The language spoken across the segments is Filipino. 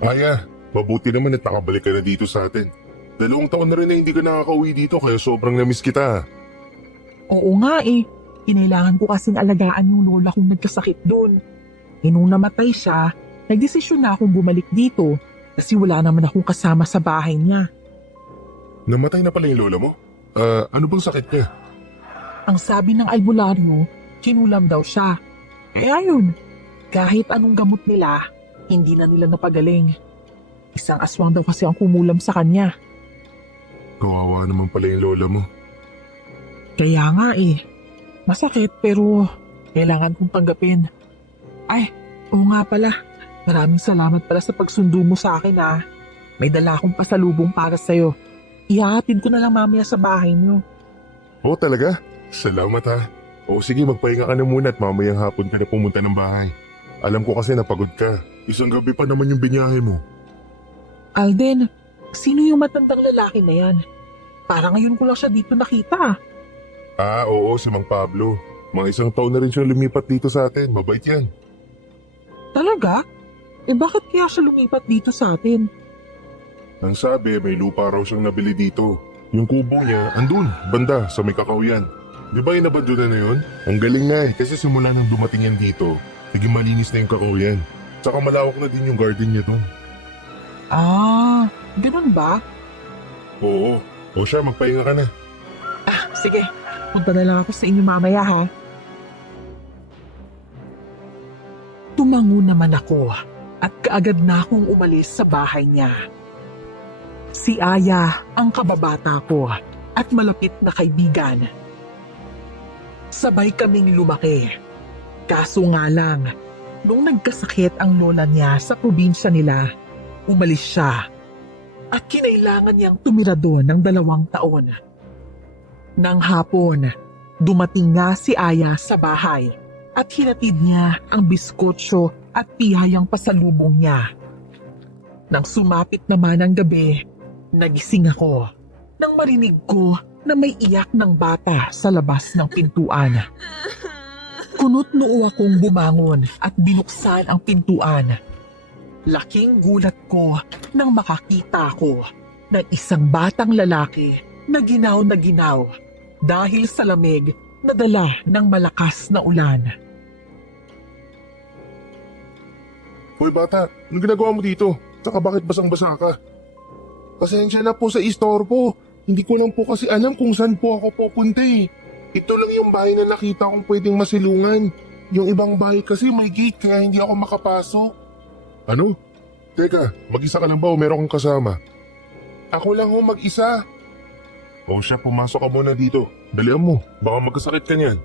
Aya, mabuti naman at nakabalik ka na dito sa atin. 2 taon na rin na hindi ka nakakauwi dito kaya sobrang namiss kita. Oo nga eh. Kinailangan ko kasing alagaan yung lola kong nagkasakit doon. Nung namatay siya, nagdesisyon na akong bumalik dito kasi wala naman akong kasama sa bahay niya. Namatay na pala yung lola mo? Ano bang sakit niya? Ang sabi ng albularyo, kinulam daw siya. Eh ayun, kahit anong gamot nila, hindi na nila napagaling. Isang aswang daw kasi ang kumulam sa kanya. Kawawa naman pala yung lola mo. Kaya nga eh, masakit pero kailangan kong tanggapin. Ay, oo nga pala, maraming salamat pala sa pagsundo mo sa akin ah. May dala akong pasalubong para sa'yo. Ihahatid ko na lang mamaya sa bahay niyo. Oo talaga? Salamat ha. O sige, magpahinga ka na muna at mamayang hapon ka na pumunta ng bahay. Alam ko kasi napagod ka. Isang gabi pa naman yung binyahe mo. Alden, sino yung matandang lalaki na yan? Parang ngayon ko lang siya dito nakita. Oo, si Mang Pablo. Mga 1 taon na rin siyang lumipat dito sa atin. Mabait yan. Talaga? Eh bakit kaya siya lumipat dito sa atin? Ang sabi, may lupa raw siyang nabili dito. Yung kubo niya, andun, banda, sa may kakauyan. Di ba yung nabandunan na yun? Ang galing nga eh, kasi simula nang dumating yan dito, naging malinis na yung kakauyan. Tsaka malawak na din yung garden niya doon. Ah, ganun ba? Oo. O siya, magpahinga ka na. Ah, sige. Punta na lang ako sa inyo mamaya ha. Tumango naman ako at kaagad na akong umalis sa bahay niya. Si Aya ang kababata ko at malapit na kaibigan. Sabay kaming lumaki. Kaso nga lang, nung nagkasakit ang lola niya sa probinsya nila, umalis siya at kinailangan niyang tumira doon ng 2 taon. Nang hapon, dumating nga si Aya sa bahay at hinatid niya ang biskotso at tihayang pasalubong niya. Nang sumapit naman ang gabi, nagising ako nang marinig ko na may iyak ng bata sa labas ng pintuan. Kunot noo akong bumangon at binuksan ang pintuan. Laking gulat ko nang makakita ko ng isang batang lalaki na ginaw dahil sa lamig na dala ng malakas na ulan. Hoy bata, anong ginagawa mo dito? Tsaka bakit basang-basa ka? Pasensya na po sa istorbo. Hindi ko lang po kasi alam kung saan po ako pupunta eh. Ito lang yung bahay na nakita kong pwedeng masilungan. Yung ibang bahay kasi may gate kaya hindi ako makapasok. Ano? Teka, mag-isa ka lang ba o meron kang kasama? Ako lang ho mag-isa. O siya, pumasok ka muna dito. Dalian mo, baka magkasakit ka niyan.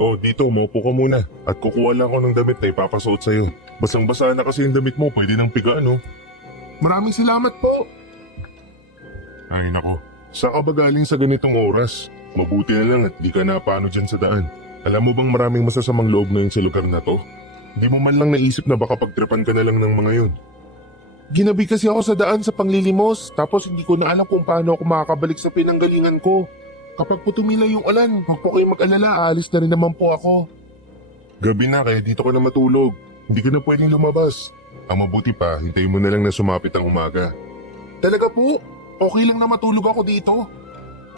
O dito, maupo ka muna. At kukuha lang ako ng damit na ipapasuot sa'yo. Basang-basa na kasi yung damit mo, pwede nang pigaan no? Maraming salamat po. Ay nako, saan ka ba galing sa ganitong oras? Mabuti na lang at di ka napaano dyan sa daan. Alam mo bang maraming masasamang loob ngayon sa lugar na to? Di mo man lang naisip na baka pagtripan ka na lang ng mga yun. Ginabi kasi ako sa daan sa panglilimos, tapos hindi ko na alam kung paano ako makakabalik sa pinanggalingan ko. Kapag po tumila yung ulan, huwag po kayo mag-alala, aalis na rin naman po ako. Gabi na kaya dito ka na matulog. Hindi ka na pwedeng lumabas. Ang mabuti pa, hintayin mo na lang na sumapit ang umaga. Talaga po? Okay lang na matulog ako dito?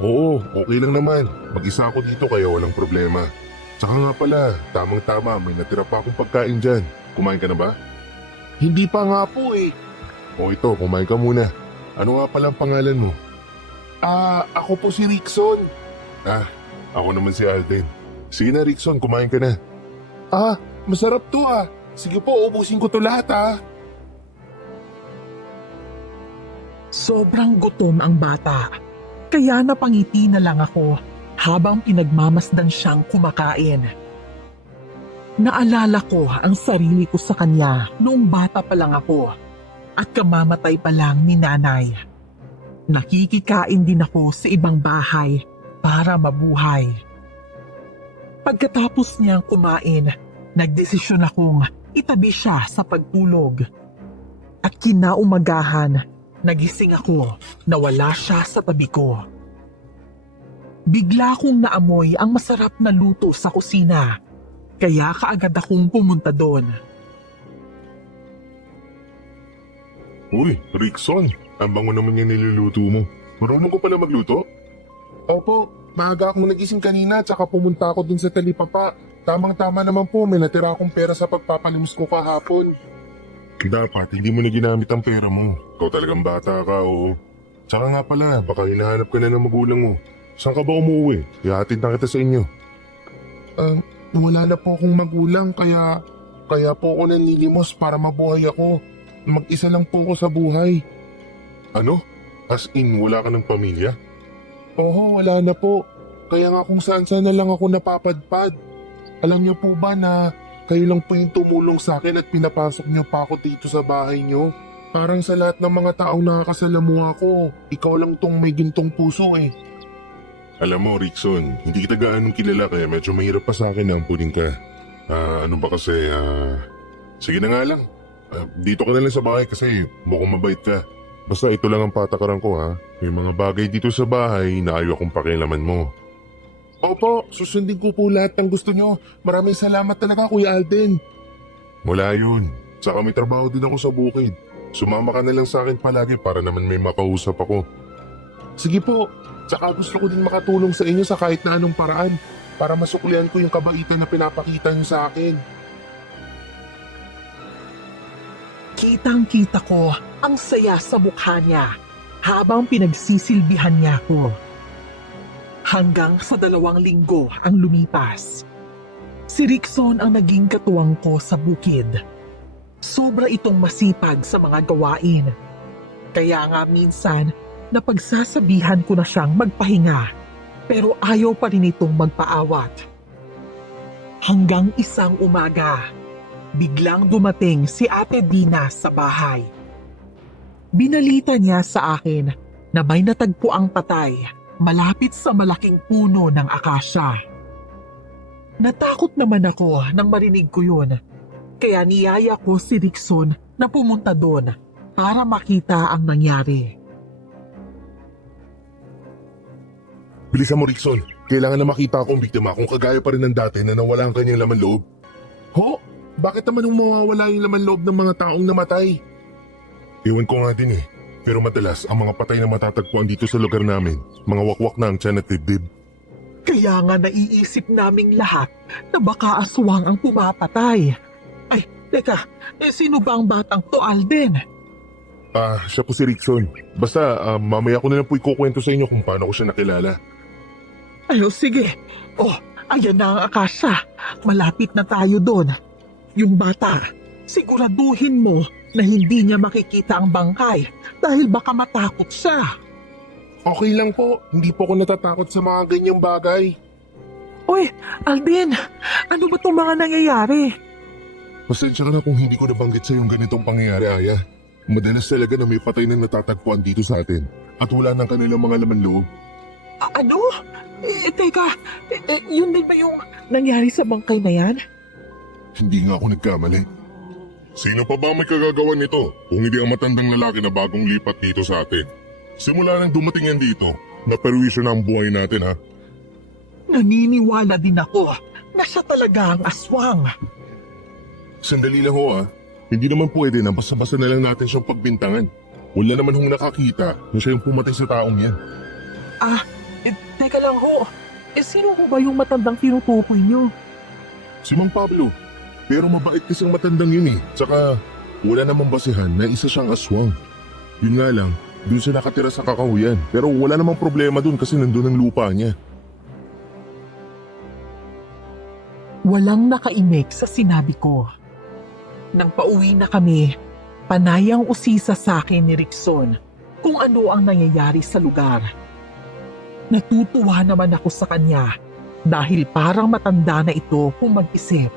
Oo, okay lang naman. Mag-isa ako dito kaya walang problema. Tsaka nga pala, tamang-tama, may natira pa akong pagkain dyan. Kumain ka na ba? Hindi pa nga po eh. O ito, kumain ka muna. Ano nga pala ang pangalan mo? Ako po si Rickson. Ako naman si Alden. Sige na Rickson, kumain ka na. Masarap to ah. Sige po, ubusin ko to lahat ah. Sobrang gutom ang bata, kaya napangiti na lang ako habang pinagmamasdan siyang kumakain. Naalala ko ang sarili ko sa kanya noong bata pa lang ako at kamamatay pa lang ni nanay. Nakikikain din ako sa ibang bahay para mabuhay. Pagkatapos niyang kumain, nagdesisyon akong itabi siya sa pagtulog. At kinaumagahan, nagising ako na wala siya sa tabi ko. Bigla kong naamoy ang masarap na luto sa kusina, kaya kaagad akong pumunta doon. Uy, Rickson, ang bango naman yung niluluto mo. Marunong ko pala magluto? Opo, maaga akong nagising kanina tsaka pumunta ako dun sa talipapa. Tamang-tama naman po, may natira akong pera sa pagpapalimos ko kahapon. Dapat, hindi mo na ginamit ang pera mo. Ikaw talagang bata ka, oo. Tsaka nga pala, baka hinahanap ka na ng magulang mo. Saan ka ba umuwi? Ihatid na kita sa inyo. Wala na po akong magulang kaya po ako nanlilimos para mabuhay ako. Mag-isa lang po ako sa buhay. Ano? As in, wala ka ng pamilya? Oo, wala na po. Kaya nga kung saan-saan na lang ako napapadpad. Alam niyo po ba na kayo lang po yung tumulong sa akin at pinapasok niyo pa ako dito sa bahay niyo? Parang sa lahat ng mga taong nakakasalamuha ko, ikaw lang tong may gintong puso eh. Alam mo, Rickson, hindi kita gaanong kilala kaya medyo mahirap pa sa akin na ampunin ka. Ano ba kasi, sige na nga lang. Dito ka na lang sa bahay kasi mukhang mabait ka. Basta ito lang ang patakaran ko ha. May mga bagay dito sa bahay na ayaw akong pakialaman mo. Opo, susundin ko po lahat ng gusto nyo. Maraming salamat talaga Kuya Alden. Wala yun. Saka may trabaho din ako sa bukid. Sumama ka na lang sa akin palagi para naman may makausap ako. Sige po. Saka gusto ko din makatulong sa inyo sa kahit na anong paraan para masuklian ko yung kabaitan na pinapakita niyo sa akin. Kitang-kita ko ang saya sa mukha niya habang pinagsisilbihan niya ako. Hanggang sa 2 linggo ang lumipas. Si Rickson ang naging katuwang ko sa bukid. Sobra itong masipag sa mga gawain. Kaya nga minsan, napagsasabihan ko na siyang magpahinga. Pero ayaw pa rin itong magpaawat. Hanggang isang umaga, biglang dumating si Ate Dina sa bahay. Binalita niya sa akin na may natagpo ang patay malapit sa malaking puno ng akasya. Natakot naman ako nang marinig ko yun, kaya niyaya ko si Rickson na pumunta doon para makita ang nangyari. Bilisan mo, Rickson. Kailangan na makita akong biktima kung kagaya pa rin ng dati na nawala ang kanyang laman loob. Ho? Bakit naman nung mawawala yung laman loob ng mga taong namatay? Iwan ko nga din eh. Pero madalas, ang mga patay na matatagpuan dito sa lugar namin, mga wakwak na ang tiyan at dibdib. Kaya nga naiisip naming lahat na baka aswang ang pumapatay. Ay, teka, sino ba ang batang to, Alden? Siya po si Rickson. Basta, mamaya ko na lang po ikukwento sa inyo kung paano ko siya nakilala. Ayo, sige. Oh, ayan na ang akasya. Malapit na tayo doon. Yung bata, siguraduhin mo na hindi niya makikita ang bangkay dahil baka matakot siya. Okay lang po. Hindi po ako natatakot sa mga ganyang bagay. Uy, Alden, ano ba itong mga nangyayari? Pasensya ka na kung hindi ko nabanggit sa yung ganitong pangyayari, Aya. Madalas talaga na may patay na natatagpuan dito sa atin at wala ng kanilang mga laman loob. Ano? Teka, yun din ba yung nangyari sa bangkay na yan? Hindi nga ako nagkamali. Sino pa ba may kagagawan nito kung hindi ang matandang lalaki na bagong lipat dito sa atin? Simula nang dumating yan dito, naperwisyo na ang buhay natin ha. Naniniwala din ako na siya talaga ang aswang. Sandali lang ho ha. Hindi naman pwede na basta-basta na lang natin siyang pagbintangan. Wala naman hong nakakita na siya yung pumatay sa taong yan. Teka lang ho. Sino ho ba yung matandang tinutukoy niyo? Si Mang Pablo. Pero mabait kasing matandang yun eh. Tsaka wala namang basihan na isa siyang aswang. Yun nga lang, dun siya nakatira sa kakahuyan. Pero wala namang problema dun kasi nandun ang lupa niya. Walang nakaimik sa sinabi ko. Nang pauwi na kami, panayang usisa sa akin ni Rickson kung ano ang nangyayari sa lugar. Natutuwa naman ako sa kanya dahil parang matanda na ito kung mag-isip.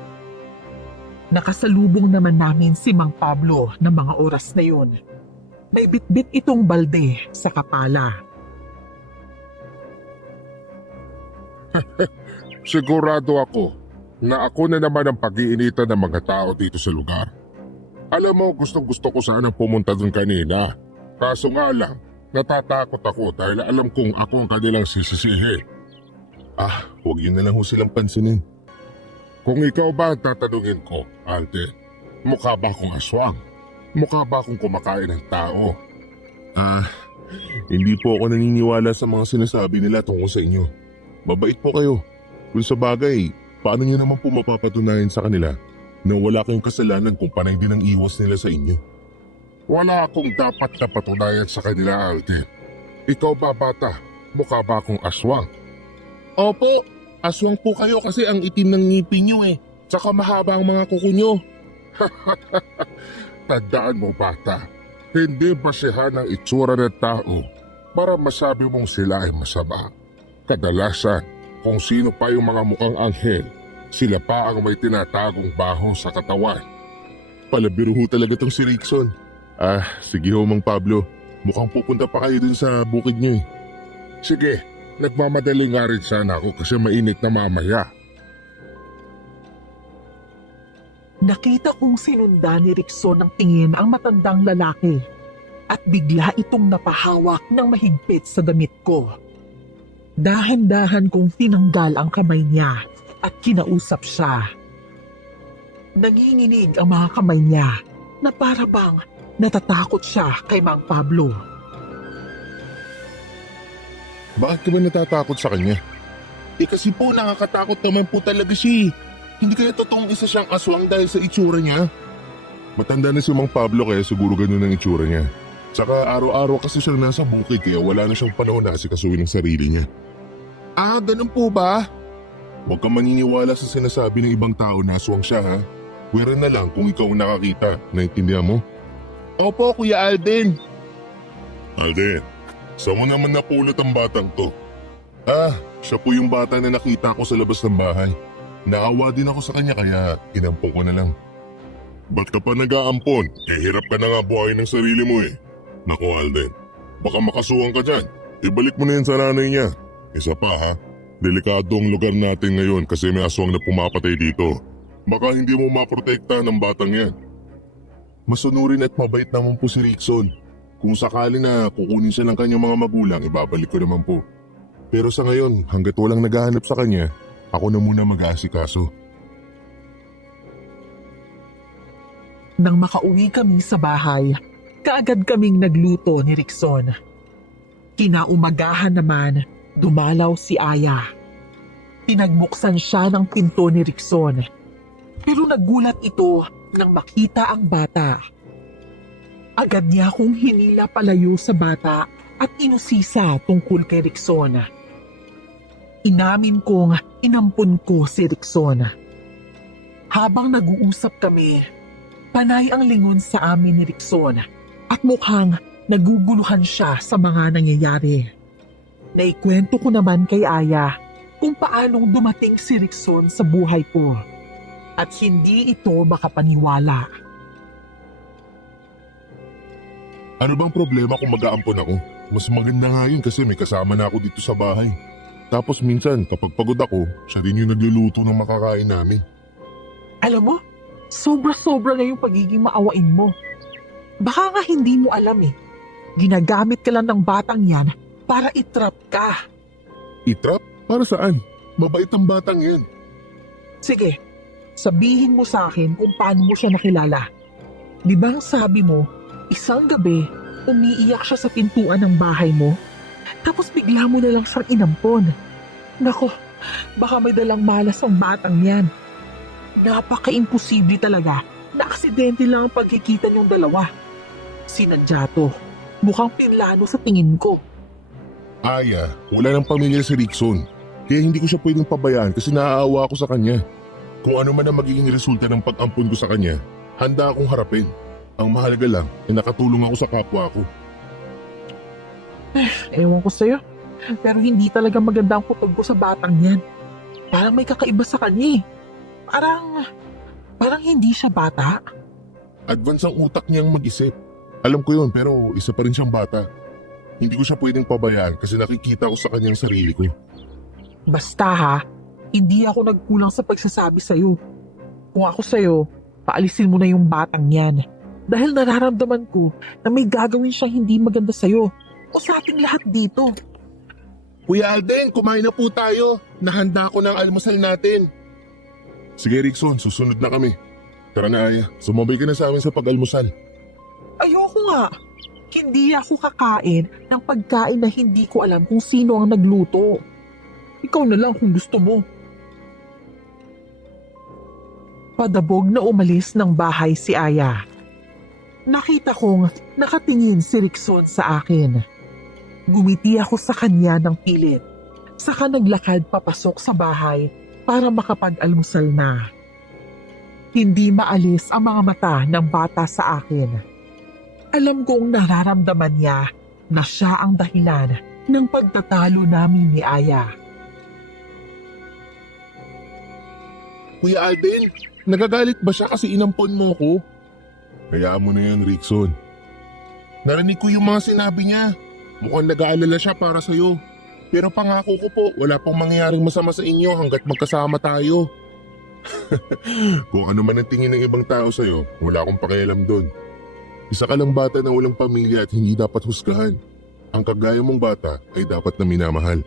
Nakasalubong naman namin si Mang Pablo ng mga oras na yun. May bitbit itong balde sa kapala. Sigurado ako na ako na naman ang pag-iinitan ng mga tao dito sa lugar. Alam mo, gustong-gusto ko sana pumunta dun kanina. Kaso nga lang, natatakot ako dahil alam kong ako ang kanilang sisisihin. Huwag yun na lang ho silang pansinin. Kung ikaw ba ang tatanungin ko, Alden, mukha ba akong aswang? Mukha ba akong kumakain ng tao? Hindi po ako naniniwala sa mga sinasabi nila tungkol sa inyo. Mabait po kayo. Kung sa bagay, paano niyo naman po mapapatunayan sa kanila na wala kayong kasalanan kung panay din ang iwas nila sa inyo? Wala akong dapat na patunayan sa kanila, Alden. Ikaw ba, bata? Mukha ba akong aswang? Opo, aswang po kayo kasi ang itim ng ngipin niyo eh. Tsaka mahaba ang mga kuko niyo. Tandaan mo, bata. Hindi basehan ang itsura ng tao para masabi mong sila ay masama. Kadalasan, kung sino pa yung mga mukhang anghel, sila pa ang may tinatagong baho sa katawan. Palabiro ho talaga tong si Rickson. Sige ho, Mang Pablo. Mukhang pupunta pa kayo dun sa bukid niyo eh. Sige, nagmamadali nga rin sana ako kasi mainit na mamaya. Nakita kong sinundan ni Rickson ng tingin ang matandang lalaki at bigla itong napahawak ng mahigpit sa damit ko. Dahan-dahan kong tinanggal ang kamay niya at kinausap siya. Nanginginig ang mga kamay niya na para bang natatakot siya kay Mang Pablo. Bakit ka ba natatakot sa kanya? Kasi po nakakatakot naman po talaga siya. Hindi kaya totoong isa siyang aswang dahil sa itsura niya? Matanda na si Mang Pablo kaya siguro ganun ang itsura niya. Tsaka araw-araw kasi siyang nasa bukid kaya wala na siyang panahon na asikasuhin ng sarili niya. Ganun po ba? Huwag kang maniniwala sa sinasabi ng ibang tao na aswang siya ha. Pwera na lang kung ikaw ang nakakita. Naintindihan mo? Opo, Kuya Alden. Alden, saan mo naman napulot ang batang to? Siya po yung bata na nakita ko sa labas ng bahay. Naawa din ako sa kanya kaya inampon ko na lang. Ba't ka pa nag-aampon? Hirap ka na nga buhayin ng sarili mo eh. Naku Alden, baka makasuhan ka dyan. Ibalik mo na yan sa nanay niya. Isa pa ha, delikado ang lugar natin ngayon kasi may aswang na pumapatay dito. Baka hindi mo maprotekta ng batang yan. Masunurin at mabait naman po si Rickson. Kung sakali na kukunin siya ng kanyang mga magulang, ibabalik ko naman po. Pero sa ngayon, hanggat walang naghahanap sa kanya, ako na muna mag-aasikaso. Nang makauwi kami sa bahay, kaagad kaming nagluto ni Rickson. Kinaumagahan naman, dumalaw si Aya. Pinagmuksan siya ng pinto ni Rickson. Pero nagulat ito nang makita ang bata. Agad niya akong hinila palayo sa bata at inusisa tungkol kay Rickson. Inamin kong inampun ko si Rickson. Habang nag-uusap kami, panay ang lingon sa amin ni Rickson at mukhang naguguluhan siya sa mga nangyayari. Naikwento ko naman kay Aya kung paanong dumating si Rickson sa buhay ko at hindi ito makapaniwala. Ano bang problema kung mag-aampon ako? Mas maganda nga yun kasi may kasama na ako dito sa bahay. Tapos minsan kapag pagod ako, siya rin yung nagluluto ng makakain namin. Alam mo, sobra-sobra na yung pagiging maawain mo. Baka nga hindi mo alam eh. Ginagamit ka lang ng batang yan para itrap ka. Itrap? Para saan? Mabait ang batang yan. Sige, sabihin mo sa akin kung paano mo siya nakilala. Di ba ang sabi mo, isang gabi, umiiyak siya sa pintuan ng bahay mo? Tapos bigla mo na lang siyang inampon. Nako, baka may dalang malas ang batang yan. Napaka-imposible talaga na aksidente lang ang pagkikita niyong dalawa. Sinadya to. Mukhang pinlano sa tingin ko. Aya, wala ng pamilya si Rickson. Kaya hindi ko siya pwedeng pabayaan kasi naaawa ako sa kanya. Kung ano man ang magiging resulta ng pag-ampon ko sa kanya, handa akong harapin. Ang mahalaga lang ay nakatulong ako sa kapwa ko. Ewan ko sa'yo. Pero hindi talaga maganda ang putog ko sa batang yan. Parang may kakaiba sa kanya eh. Parang hindi siya bata. Advance ang utak niyang mag-isip. Alam ko yun pero isa pa rin siyang bata. Hindi ko siya pwedeng pabayaan kasi nakikita ko sa kanyang sarili ko. Basta ha, hindi ako nagkulang sa pagsasabi sa'yo. Kung ako sa'yo, paalisin mo na yung batang yan. Dahil nararamdaman ko na may gagawin siyang hindi maganda sa'yo o sa ating lahat dito. Kuya Alden, kumain na po tayo. Nahanda ko ng almusal natin. Sige Rickson, susunod na kami. Tara na Aya, sumabay ka na sa amin sa pag-almusal. nga, hindi ako kakain ng pagkain na hindi ko alam kung sino ang nagluto. Ikaw na lang kung gusto mo. Padabog na umalis ng bahay si Aya. Nakita kong nakatingin si Rickson sa akin. Gumiti ako sa kanya ng pilit. Saka naglakad papasok sa bahay para makapag-almusal na. Hindi maalis ang mga mata ng bata sa akin. Alam kong nararamdaman niya na siya ang dahilan ng pagtatalo namin ni Aya. Kuya Alden, nagagalit ba siya kasi inampon mo ko? Hayaan mo na yan, Rickson. Narinig ko yung mga sinabi niya. Mukhang nag-aalala siya para sa'yo. Pero pangako ko po, wala pang mangyayaring masama sa inyo hanggat magkasama tayo. Kung ano man ang tingin ng ibang tao sa'yo, wala akong pakialam doon. Isa ka lang bata na walang pamilya at hindi dapat husgahan. Ang kagaya mong bata ay dapat na minamahal.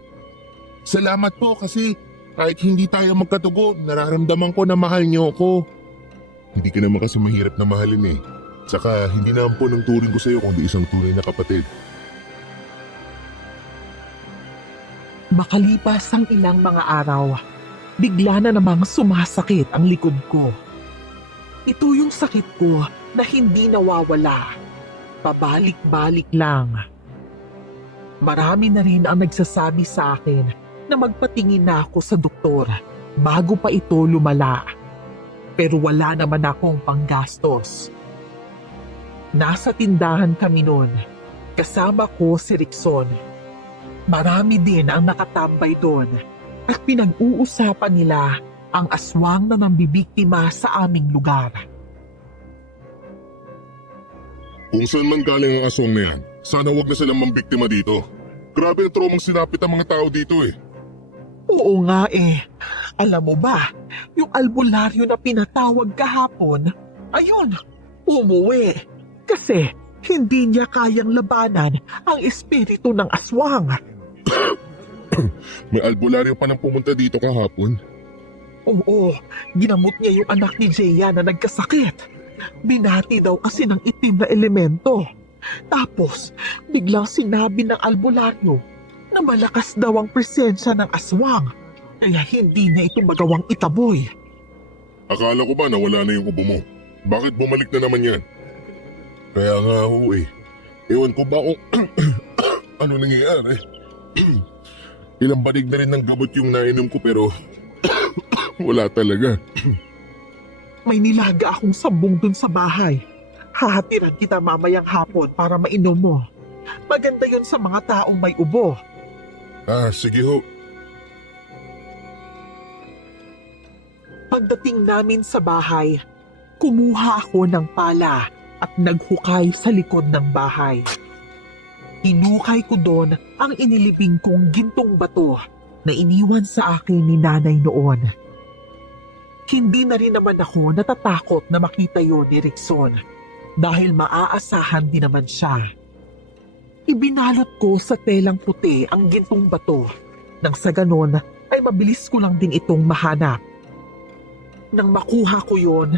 Salamat po kasi kahit hindi tayo magkatugo, nararamdaman ko na mahal niyo ako. Hindi ka naman kasi mahirap na mahalin eh. Saka hindi naman po ng turing ko sa'yo kundi isang tunay na kapatid. Makalipas ang ilang mga araw, bigla na namang sumasakit ang likod ko. Ito yung sakit ko na hindi nawawala. Pabalik-balik lang. Marami na rin ang nagsasabi sa akin na magpatingin na ako sa doktor bago pa ito lumala. Pero wala naman akong panggastos. Nasa tindahan kami noon. Kasama ko si Rickson. Marami din ang nakatambay doon at pinag-uusapan nila ang aswang na nambibiktima sa aming lugar. Kung saan man galing ang aswang na yan, sana wag na silang mambiktima dito. Grabe ang traumang sinapit ang mga tao dito eh. Oo nga eh. Alam mo ba, yung albularyo na pinatawag kahapon, ayun, umuwi. Kasi hindi niya kayang labanan ang espiritu ng aswang. May albularyo pa nang pumunta dito kahapon. Oo, ginamot niya yung anak ni Jeya na nagkasakit. Binati daw kasi ng itim na elemento. Tapos, biglang sinabi ng albularyo na malakas daw ang presensya ng aswang. Kaya hindi niya ito magawang itaboy. Akala ko ba nawala na yung ubo mo? Bakit bumalik na naman yan? Kaya nga ho eh. Ewan ko ba kung ano nangyayari? Ilang banig na rin ng gamot yung nainom ko pero wala talaga. May nilaga akong sambong dun sa bahay. Hahatiran kita mamayang hapon para mainom mo. Maganda yun sa mga taong may ubo. Sige ho. Pagdating namin sa bahay, kumuha ako ng pala at naghukay sa likod ng bahay. Hinukay ko doon ang inilibing kong gintong bato na iniwan sa akin ni nanay noon. Hindi na rin naman ako natatakot na makita yon ni Rickson dahil maaasahan din naman siya. Ibinalot ko sa telang puti ang gintong bato nang sa ganon ay mabilis ko lang din itong mahanap. Nang makuha ko yon,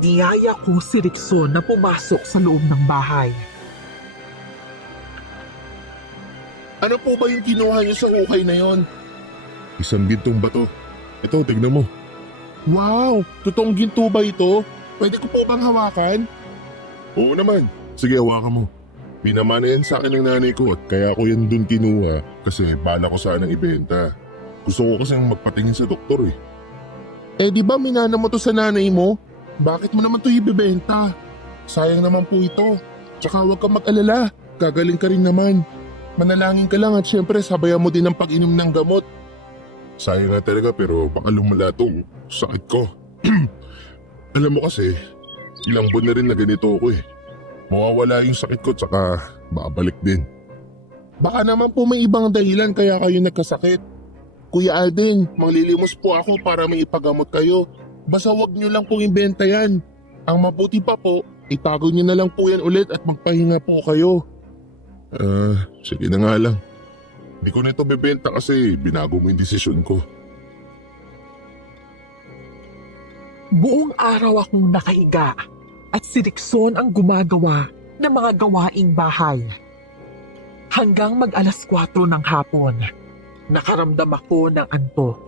niyaya ko si Rickson na pumasok sa loob ng bahay. Ano po ba yung kinuha niyo sa ukay na yon? Isang gintong bato. Ito, tignan mo. Wow! Totoong ginto ba ito? Pwede ko po bang hawakan? Oo naman. Sige, hawakan mo. Pinamana yan sa akin ng nanay ko at kaya ko yan dun kinuha kasi bala ko sanang ibenta. Gusto ko kasing magpatingin sa doktor eh. Di ba minana mo to sa nanay mo? Bakit mo naman to ibibenta? Sayang naman po ito. Tsaka huwag kang mag-alala. Gagaling ka rin naman. Manalangin ka lang at syempre sabayan mo din ang pag-inom ng gamot. Sayang nga talaga pero baka lumala tong sakit ko. Alam mo kasi, ilang buwan na rin na ganito ako eh. Mawawala yung sakit ko tsaka babalik din. Baka naman po may ibang dahilan kaya kayo nagkasakit. Kuya Alden, manglilimos po ako para may ipagamot kayo. Basta wag nyo lang pong ibenta yan. Ang mabuti pa po, itago nyo na lang po yan ulit at magpahinga po kayo. Sige na nga lang. Hindi ko na ito bebenta kasi binago mo yung desisyon ko. Buong araw akong nakahiga at si Rickson ang gumagawa ng mga gawaing bahay. Hanggang mag-alas 4 ng hapon, nakaramdam ako ng antok.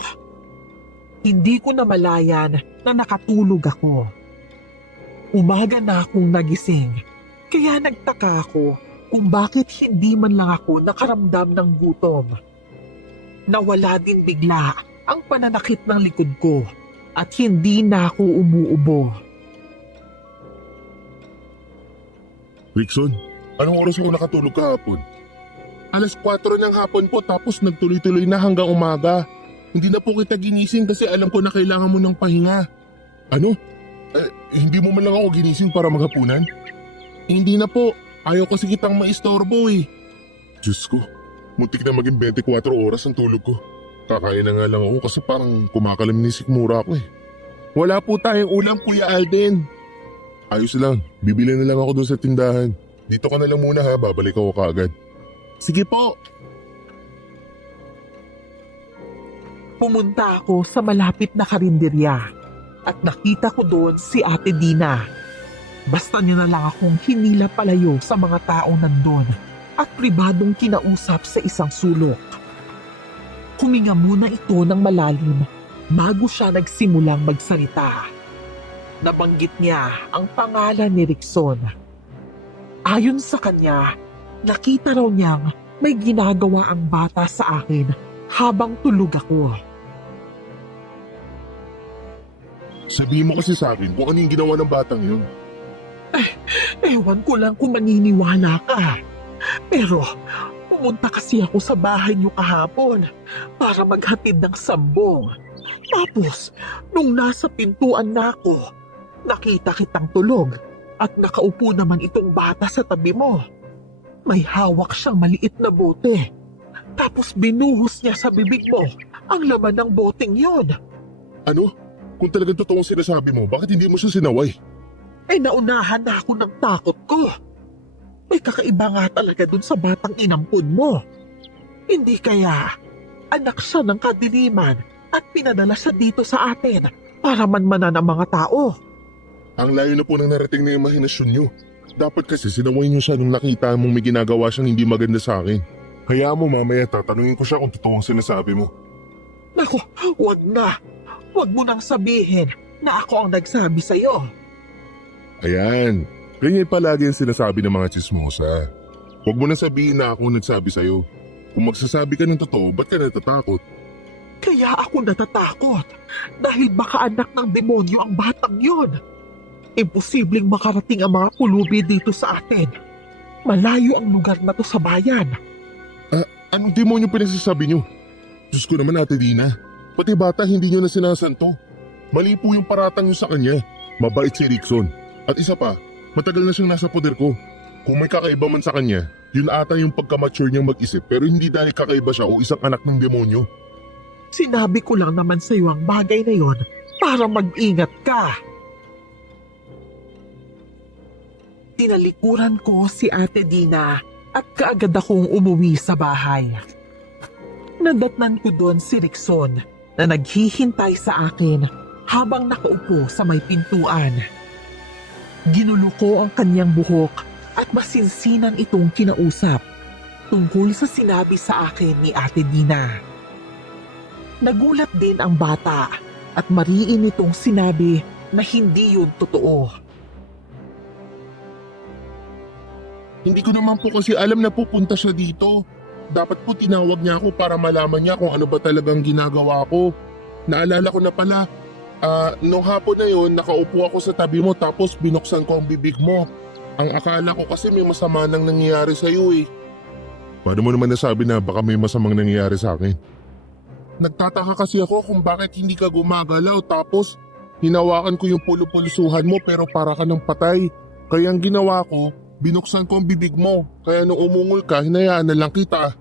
Hindi ko namalayan na nakatulog ako. Umaga na akong nagising, kaya nagtaka ako kung bakit hindi man lang ako nakaramdam ng gutom. Nawala din bigla ang pananakit ng likod ko at hindi na ako umuubo. Rickson, anong oras ako nakatulog kahapon? Alas 4 ng hapon po tapos nagtuloy-tuloy na hanggang umaga. Hindi na po kita ginising kasi alam ko na kailangan mo ng pahinga. Ano? Hindi mo man lang ako ginising para maghapunan? Hindi na po. Ayaw kasi kitang maistorbo eh. Diyos ko, muntik na maging 24 oras ang tulog ko. Kakain na nga lang ako kasi parang kumakalam ni sikmura ako eh. Wala po tayong ulam, Kuya Alden. Ayos lang, bibili na lang ako doon sa tindahan. Dito ka na lang muna ha, babalik ako kaagad. Sige po. Pumunta ako sa malapit na karinderya at nakita ko doon si Ate Dina. Basta niya na lang akong hinila palayo sa mga taong nandun at pribadong kinausap sa isang sulok. Huminga muna ito ng malalim bago siya nagsimulang magsalita. Nabanggit niya ang pangalan ni Rickson. Ayon sa kanya, nakita raw niyang may ginagawa ang bata sa akin habang tulog ako. Sabihin mo kasi sa akin kung ano yung ginawa ng batang yun. Ewan ko lang kung maniniwala ka. Pero pumunta kasi ako sa bahay niyo kahapon para maghatid ng sambong. Tapos, nung nasa pintuan na ako, nakita kitang tulog at nakaupo naman itong bata sa tabi mo. May hawak siyang maliit na bote. Tapos binuhos niya sa bibig mo ang laman ng boteng yon. Ano? Kung talagang totoong sinasabi mo, bakit hindi mo siya sinaway? Naunahan na ako ng takot ko. May kakaiba nga talaga dun sa batang inampun mo. Hindi kaya anak siya ng kadiliman at pinadala siya dito sa atin para manmanan ang mga tao. Ang layo na po ng narating na imahinasyon niyo. Dapat kasi sinaway niyo siya nung nakita mong may ginagawa siyang hindi maganda sa akin. Kaya mo mamaya tatanungin ko siya kung totoong sinasabi mo. Naku, wag na. Wag mo nang sabihin na ako ang nagsabi sa'yo. Ayan, ganyan palagi ang sinasabi ng mga tsismosa. Huwag mo na sabihin na ako nagsabi sa'yo. Kung magsasabi ka ng totoo, ba't ka natatakot? Kaya ako natatakot dahil baka anak ng demonyo ang batang yon. Imposibleng makarating ang mga pulubi dito sa atin. Malayo ang lugar na to sa bayan. Anong demonyo pinagsasabi niyo? Diyos ko naman, Ate Dina. Pati bata hindi niyo na sinasanto. Mali po yung paratang niyo sa kanya. Mabait si Rickson. At isa pa, matagal na siyang nasa poder ko. Kung may kakaiba man sa kanya, yun ata yung pagka-mature niyang mag-isip pero hindi dahil kakaiba siya o isang anak ng demonyo. Sinabi ko lang naman sa iyo ang bagay na yon para mag-ingat ka. Tinalikuran ko si Ate Dina at kaagad akong umuwi sa bahay. Nadatnan ko doon si Rickson na naghihintay sa akin habang nakaupo sa may pintuan. Ginulo ko ang kanyang buhok at masinsinan itong kinausap tungkol sa sinabi sa akin ni Ate Dina. Nagulat din ang bata at mariin itong sinabi na hindi yun totoo. Hindi ko naman po kasi alam na pupunta siya dito. Dapat po tinawag niya ako para malaman niya kung ano ba talagang ginagawa ko. Naalala ko na pala, nung hapon na yon nakaupo ako sa tabi mo tapos binuksan ko ang bibig mo. Ang akala ko kasi may masama nang nangyayari sa iyo eh. Paano mo naman nasabi na baka may masamang nangyayari sa akin? Nagtataka kasi ako kung bakit hindi ka gumagalaw tapos hinawakan ko yung pulupulusuhan mo pero para ka ng patay. Kaya ang ginawa ko, binuksan ko ang bibig mo. Kaya nung umungol ka, hinayaan na lang kita.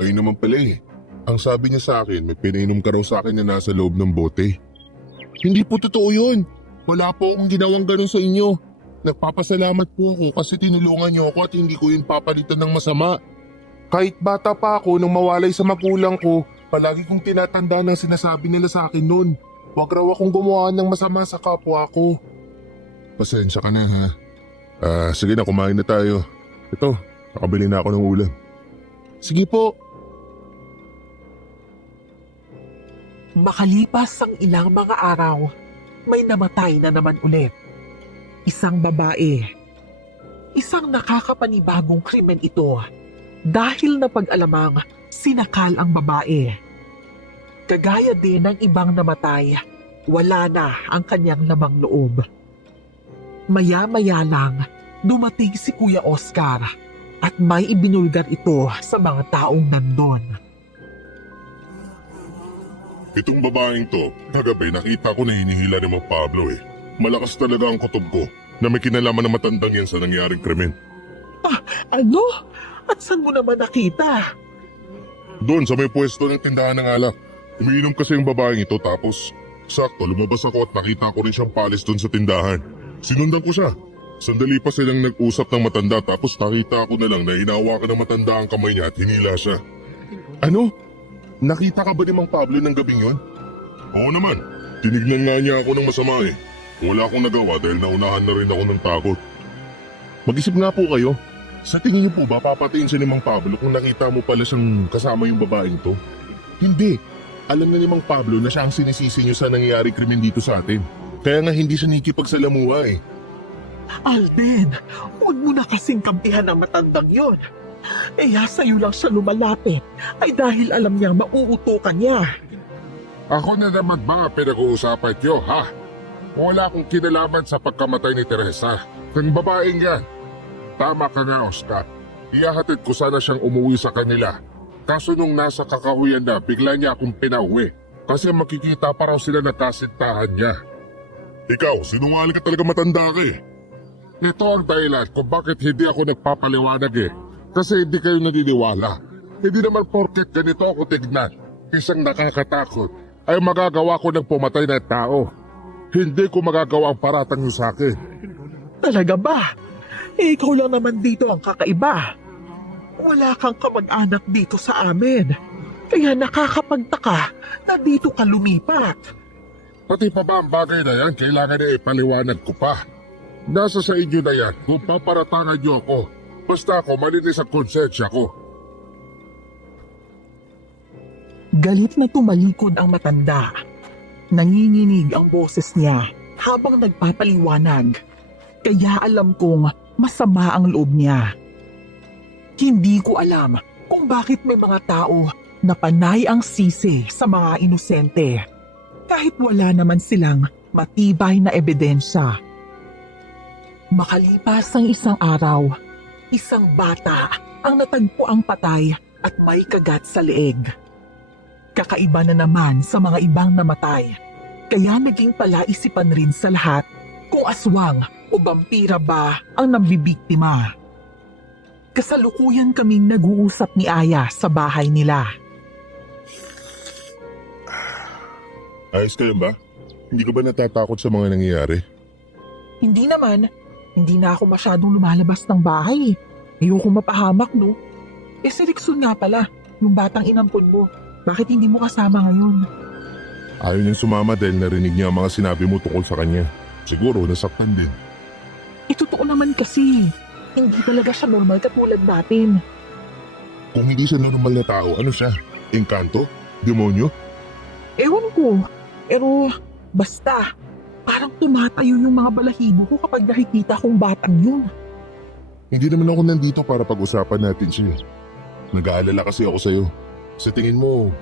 Ayun naman pala eh. Ang sabi niya sa akin, may pinainom ka raw sa akin na nasa loob ng bote. Hindi po totoo yun. Wala po akong ginawang ganun sa inyo. Nagpapasalamat po ako kasi tinulungan niyo ako at hindi ko yun papalitan ng masama. Kahit bata pa ako nung mawalay sa magulang ko, palagi kong tinatanda ng sinasabi nila sa akin noon. Huwag raw akong gumawa ng masama sa kapwa ko. Pasensya ka na ha. Sige na, kumain na tayo. Ito, nakabili na ako ng ulam. Sige po. Makalipas ang ilang mga araw, may namatay na naman ulit. Isang babae. Isang nakakapanibagong krimen ito dahil napag-alamang sinakal ang babae. Kagaya din ng ibang namatay, wala na ang kanyang lamang loob. Maya-maya lang, dumating si Kuya Oscar at may ibinulgar ito sa mga taong nandun. Itong babaeng to, kagabi nakita ko na hinihila ni Mang Pablo eh. Malakas talaga ang kutob ko na may kinalaman na matandang yan sa nangyaring krimen. Ano? At saan mo naman nakita? Doon sa may pwesto ng tindahan ng alak. Umiinom kasi yung babaeng ito tapos sakto lumabas ako at nakita ko rin siyang palis doon sa tindahan. Sinundan ko siya. Sandali pa silang nag-usap ng matanda tapos nakita ko na lang na hinawakan ng matanda ang kamay niya at hinila siya. Ano? Nakita ka ba ni Mang Pablo ng gabing yun? Oo naman. Tinignan nga niya ako ng masama eh. Wala akong nagawa dahil naunahan na rin ako ng takot. Mag-isip nga po kayo. Sa tingin niyo po ba papatiin siya ni Mang Pablo kung nakita mo pala siyang kasama yung babaeng to? Hindi. Alam na ni Mang Pablo na siya ang sinisisi niyo sa nangyayari krimen dito sa atin. Kaya nga hindi siya nakikipagsalamuha eh. Alden, huwag mo na kasing kampihan ang matandang yon. Sa'yo lang siya lumalapit ay dahil alam niyang mauutukan niya. Ako na naman ba pinag-uusapan niyo, ha? Wala akong kinalaman sa pagkamatay ni Teresa. Ang babaeng yan. Tama ka nga, Oscar. Iyahatid ko sana siyang umuwi sa kanila. Kaso nung nasa kakahuyan na, bigla niya akong pinauwi. Kasi makikita pa raw sila na kasintahan niya. Ikaw, sinungaling ka talaga matanda ka eh. Ito ang dahilan kung bakit hindi ako nagpapaliwanag eh. Kasi hindi kayo naniniwala. Hindi naman porket ganito ako tignan. Isang nakakatakot ay magagawa ko ng pumatay na tao. Hindi ko magagawa ang paratang niyo sa akin. Talaga ba? Ikaw lang naman dito ang kakaiba. Wala kang kamag-anak dito sa amin. Kaya nakakapagtaka na dito ka lumipat. Pati pa ba ang bagay na yan, kailangan na ipaliwanag ko pa. Nasa sa inyo na yan kung paparatangan niyo ako. Basta ako malinis ang konsensya ko. Galit na tumalikod ang matanda. Nanginginig ang boses niya habang nagpapaliwanag. Kaya alam kong masama ang loob niya. Hindi ko alam kung bakit may mga tao na panay ang sisi sa mga inosente. Kahit wala naman silang matibay na ebidensya. Makalipas ang isang araw, isang bata ang natagpo ang patay at may kagat sa leeg. Kakaiba na naman sa mga ibang namatay, kaya naging palaisipan rin sa lahat kung aswang o vampira ba ang nambibiktima. Kasalukuyan kaming nag-uusap ni Aya sa bahay nila. Ayos kayo ba? Hindi ka ba natatakot sa mga nangyayari? Hindi naman, hindi na ako masyadong lumalabas ng bahay. Ayoko mapahamak, no? Si Rickson nga pala, yung batang inampon mo. Bakit hindi mo kasama ngayon? Ayaw niyang sumama dahil narinig niya ang mga sinabi mo tungkol sa kanya. Siguro nasaktan din. Totoo naman kasi. Hindi talaga siya normal katulad natin. Kung hindi siya normal na tao, ano siya? Engkanto? Demonyo? Ewan ko. Pero basta, parang tumatayo yung mga balahibo ko kapag nakikita kong batang yun. Hindi naman ako nandito para pag-usapan natin siya. Nag-aalala kasi ako sa'yo. Sa tingin mo,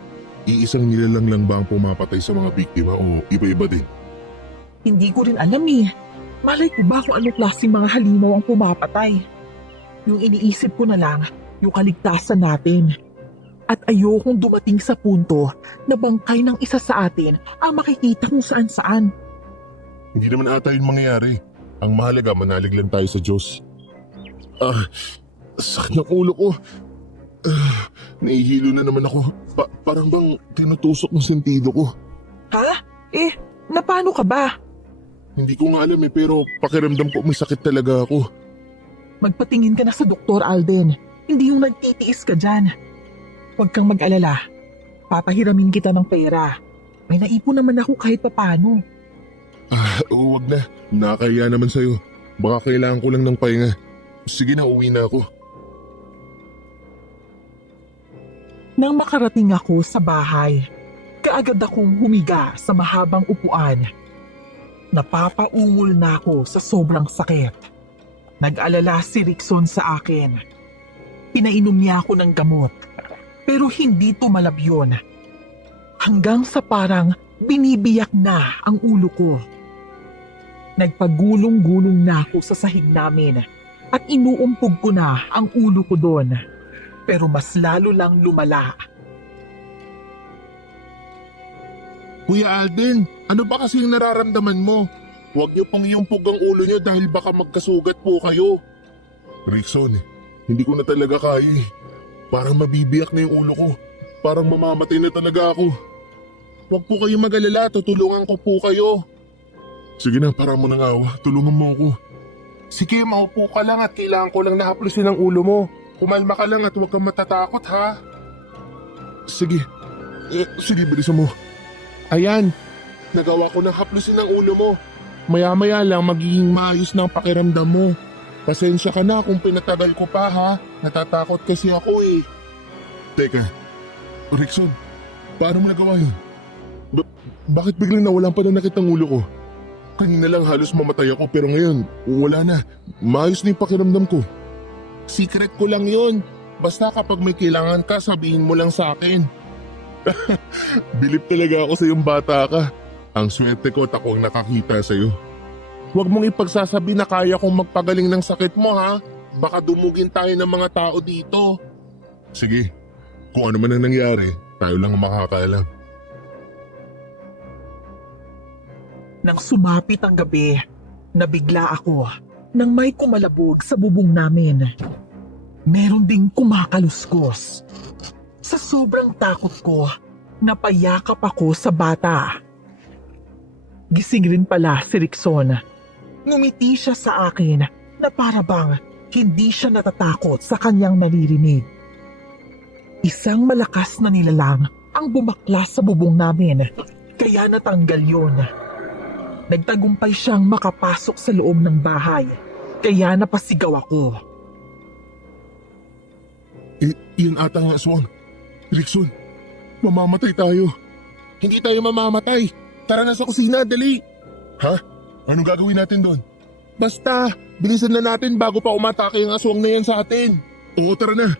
iisang nilalang lang ba ang pumapatay sa mga biktima o iba-iba din? Hindi ko rin alam eh. Malay ko ba kung anong klaseng mga halimaw ang pumapatay? Yung iniisip ko na lang, yung kaligtasan natin. At ayokong dumating sa punto na bangkay ng isa sa atin ang makikita kung saan-saan. Hindi naman ata yun mangyayari. Ang mahalaga, manalig lang tayo sa Diyos. Sakit ng ulo ko. Nahihilo na naman ako. Parang bang tinutusok ng sentido ko. Ha? Napano ka ba? Hindi ko nga alam pero pakiramdam ko may sakit talaga ako. Magpatingin ka na sa Dr. Alden. Hindi yung nagtitiis ka dyan. Huwag kang mag-alala. Papahiramin kita ng pera. May naipon naman ako kahit papano. Huwag na. Nakakahiya naman sa'yo. Baka kailangan ko lang ng pahinga. Sige na, uwi na ako. Nang makarating ako sa bahay, kaagad akong humiga sa mahabang upuan. Napapaungol na ako sa sobrang sakit. Nag-alala si Rickson sa akin. Pinainom niya ako ng gamot, pero hindi tumalab yun. Hanggang sa parang binibiyak na ang ulo ko. Nagpagulong-gulong na ako sa sahig namin at inuumpog ko na ang ulo ko doon. Pero mas lalo lang lumala. Kuya Alden, ano ba kasi yung nararamdaman mo? Huwag niyo pang iumpog ang ulo niyo dahil baka magkasugat po kayo. Rickson, hindi ko na talaga kaya eh. Parang mabibiyak na yung ulo ko. Parang mamamatay na talaga ako. Huwag po kayo mag-alala, tutulungan ko po kayo. Sige na, para mo nang awa. Tulungan mo ako. Sige, maupo ka lang at kailangan ko lang nahaplusin ang ulo mo. Kumalma ka lang at huwag kang matatakot ha. Sige. Sige, bilisan mo. Ayan, nagawa ko ng haplusin ang ulo mo. Maya-maya lang magiging maayos na ang pakiramdam mo. Pasensya ka na kung pinatagal ko pa ha. Natatakot kasi ako eh. Teka, Rickson, paano mo nagawa yun? Bakit biglang nawalan pa ng nakitang ulo ko? Kanina lang halos mamatay ako pero ngayon, wala na. Maayos na yung pakiramdam ko. Secret ko lang yun. Basta kapag may kailangan ka, sabihin mo lang sa akin. Bilib talaga ako sa iyong bata ka. Ang swerte ko at ako ang nakakita sa iyo. Huwag mong ipagsasabi na kaya kong magpagaling ng sakit mo ha. Baka dumugin tayo ng mga tao dito. Sige, kung ano man ang nangyari, tayo lang ang makakaalam. Nang sumapit ang gabi, nabigla ako nang may kumalabog sa bubong namin. Meron ding kumakaluskos. Sa sobrang takot ko, napayakap ako sa bata. Gising rin pala si Rickson. Ngumiti siya sa akin na para bang hindi siya natatakot sa kanyang naririnig. Isang malakas na nilalang ang bumaklas sa bubong namin, kaya natanggal yun. Nagtagumpay siyang makapasok sa loob ng bahay, kaya napasigaw ako. Iyan ata ang aswang. Rickson, mamamatay tayo. Hindi tayo mamamatay. Tara na sa kusina, dali. Ha? Anong gagawin natin doon? Basta, bilisan na natin bago pa umatake ang aswang na yan sa atin. Oo, tara na.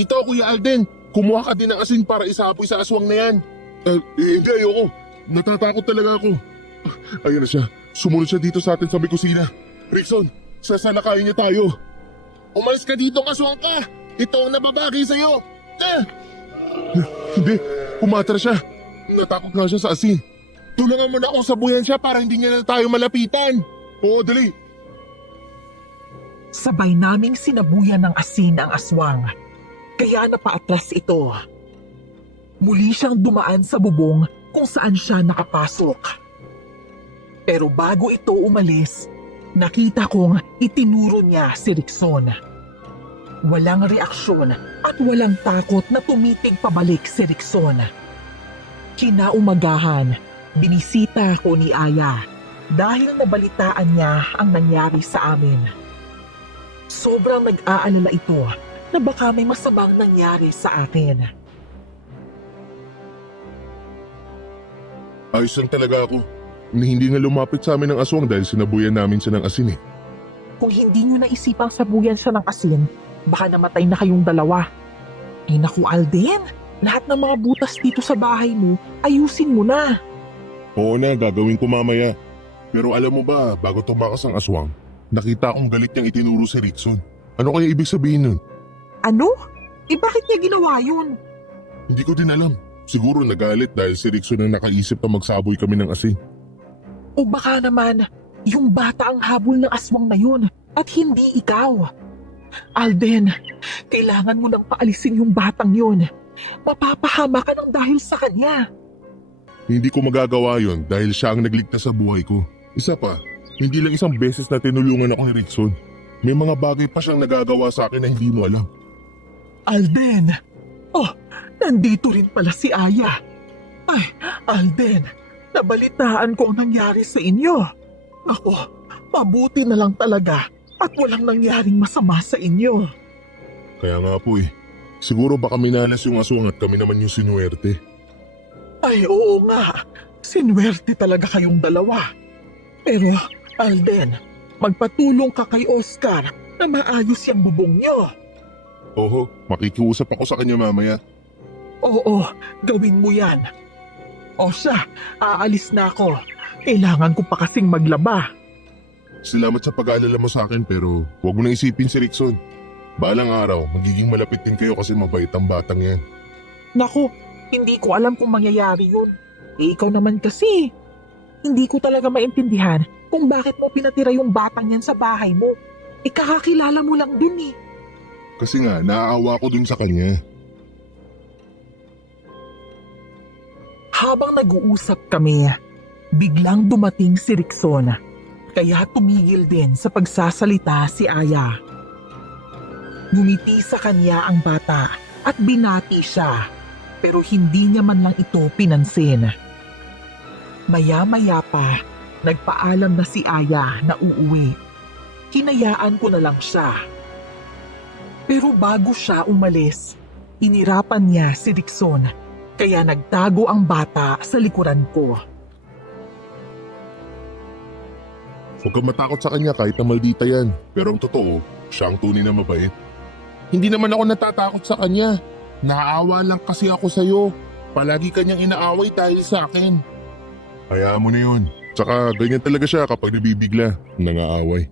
Ito, Kuya Alden. Kumuha ka din ng asin para isapoy sa aswang na yan. Hindi, ayoko. Natatakot talaga ako. Ayun na siya. Sumunod siya dito sa atin sa may kusina. Rickson, sasalakayin niya tayo. Umalis ka dito, aswang ka! Ito ang nababagay sa'yo! Hindi, pumatras siya. Natakot nga siya sa asin. Tulungan mo na akong sabuyan siya para hindi niya na tayo malapitan. Oo, dali. Sabay naming sinabuyan ng asin ang aswang, kaya napaatras ito. Muli siyang dumaan sa bubong kung saan siya nakapasok. Pero bago ito umalis, nakita kong itinuro niya si Rickson. Walang reaksyon at walang takot na tumitig pabalik si Rickson. Kinaumagahan, binisita ako ni Aya dahil nabalitaan niya ang nangyari sa amin. Sobrang nag-aalala ito na baka may masamang nangyari sa akin. Ayos lang talaga ako. Hindi nga lumapit sa amin ng aswang dahil sinabuyan namin siya ng asin eh. Kung hindi nyo naisipang sabuyan siya ng asin, baka namatay na kayong dalawa. Ay naku Alden, lahat ng mga butas dito sa bahay mo, ayusin mo na. Oo na, gagawin ko mamaya. Pero alam mo ba, bago tumakas ang aswang, nakita akong galit niyang itinuro si Rickson. Ano kaya ibig sabihin nun? Ano? Bakit niya ginawa yun? Hindi ko din alam. Siguro nagalit dahil si Rickson ang nakaisip na magsaboy kami ng asin. O baka naman, yung bata ang habol ng aswang na yun at hindi ikaw. Alden, kailangan mo nang paalisin yung batang yun. Mapapahama ka ng dahil sa kanya. Hindi ko magagawa yon dahil siya ang nagligtas sa buhay ko. Isa pa, hindi lang isang beses na tinulungan ako ni Rickson. May mga bagay pa siyang nagagawa sa akin na hindi mo alam. Alden! Oh, nandito rin pala si Aya. Ay, Alden, nabalitaan ko ang nangyari sa inyo. Ako, mabuti na lang talaga at walang nangyaring masama sa inyo. Kaya nga po eh. Siguro baka minalas yung aswang at kami naman yung sinuwerte. Ay oo nga, sinwerte talaga kayong dalawa. Pero Alden, magpatulong ka kay Oscar na maayos yung bubong niyo. Oho, makikiusap ako sa kanya mamaya. Oo, gawin mo yan. O siya, aalis na ako. Kailangan ko pa kasing maglaba. Salamat sa pag-aalala mo sa akin pero huwag mo na isipin si Rickson. Balang araw, magiging malapit din kayo kasi mabait ang batang yan. Naku, hindi ko alam kung mangyayari yun. Eh, ikaw naman kasi. Hindi ko talaga maintindihan kung bakit mo pinatira yung batang yan sa bahay mo. Kakakilala mo lang dun eh. Kasi nga, naaawa ko dun sa kanya. Habang nag-uusap kami, biglang dumating si Rickson. Kaya tumigil din sa pagsasalita si Aya. Ngumiti sa kanya ang bata at binati siya, pero hindi niya man lang ito pinansin. Maya-maya pa, nagpaalam na si Aya na uuwi. Hinayaan ko na lang siya. Pero bago siya umalis, inirapan niya si Rickson, kaya nagtago ang bata sa likuran ko. Huwag kang matakot sa kanya kahit na maldita yan. Pero ang totoo, siya ang tunay na mabait. Hindi naman ako natatakot sa kanya. Naaawa lang kasi ako sa'yo. Palagi kanyang inaaway dahil sa akin. Hayaan mo na yun. Tsaka ganyan talaga siya kapag nabibigla, nangaaway.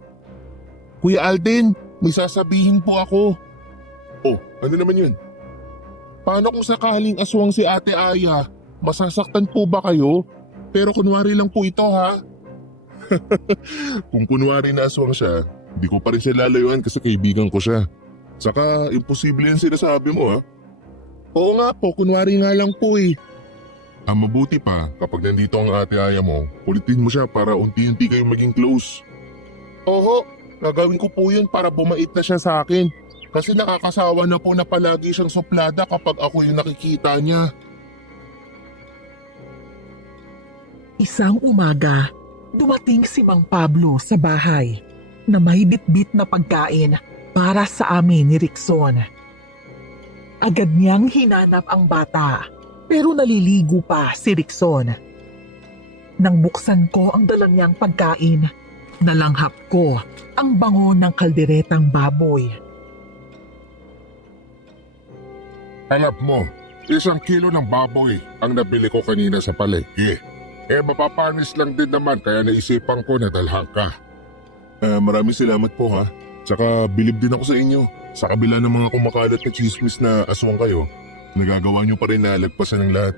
Kuya Alden, may sasabihin po ako. Oh, ano naman yun? Paano kung sakaling aswang si Ate Aya? Masasaktan po ba kayo? Pero kunwari lang po ito ha. Kung kunwari na aswang siya, di ko pa rin siya lalayuan kasi kaibigan ko siya. Saka imposible yan sinasabi mo ha. Oo nga po, kunwari nga lang po eh. Ang mabuti pa, kapag nandito ang Ate Aya mo, kulitin mo siya para unti-unti kayong maging close. Oo, gagawin ko po yun para bumait na siya sa akin. Kasi nakakasawa na po na palagi siyang suplada kapag ako yung nakikita niya. Isang umaga, dumating si Mang Pablo sa bahay na may bitbit na pagkain para sa amin ni Rickson. Agad niyang hinanap ang bata pero naliligo pa si Rickson. Nang buksan ko ang dala niyang pagkain, nalanghap ko ang bango ng kalderetang baboy. Alam mo, 1 kilo ng baboy ang nabili ko kanina sa palengke. Mapapanis lang din naman kaya naisipan ko na dalhan ka. Maraming salamat po ha. Tsaka bilib din ako sa inyo. Sa kabila ng mga kumakalat na chismis na aswang kayo, nagagawa niyo pa rin na lagpasan ng lahat.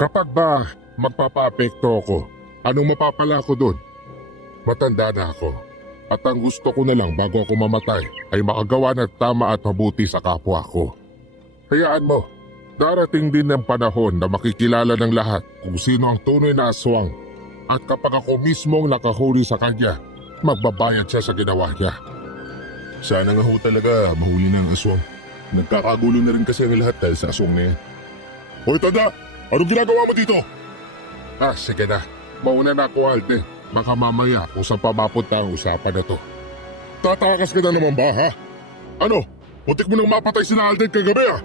Kapag ba magpapa-apekto ako, anong mapapala ko dun? Matanda na ako. At ang gusto ko na lang bago ako mamatay ay makagawa ng tama at mabuti sa kapwa ko. Hayaan mo, darating din ang panahon na makikilala ng lahat kung sino ang tunay na aswang. At kapag ako mismo ang nakahuli sa kanya, magbabayad siya sa ginawa niya. Sana nga ho talaga mahuli na ang aswang. Nagkakagulo na rin kasi ang lahat dahil sa aswang na yan. Hoy tanda! Anong ginagawa mo dito? Sige na. Mauna na ako, Alden. Baka mamaya kung saan pa mapunta ang usapan na to. Tatakas ka na naman ba ha? Ano? Muntik mo nang mapatay si Alden kagabi ah!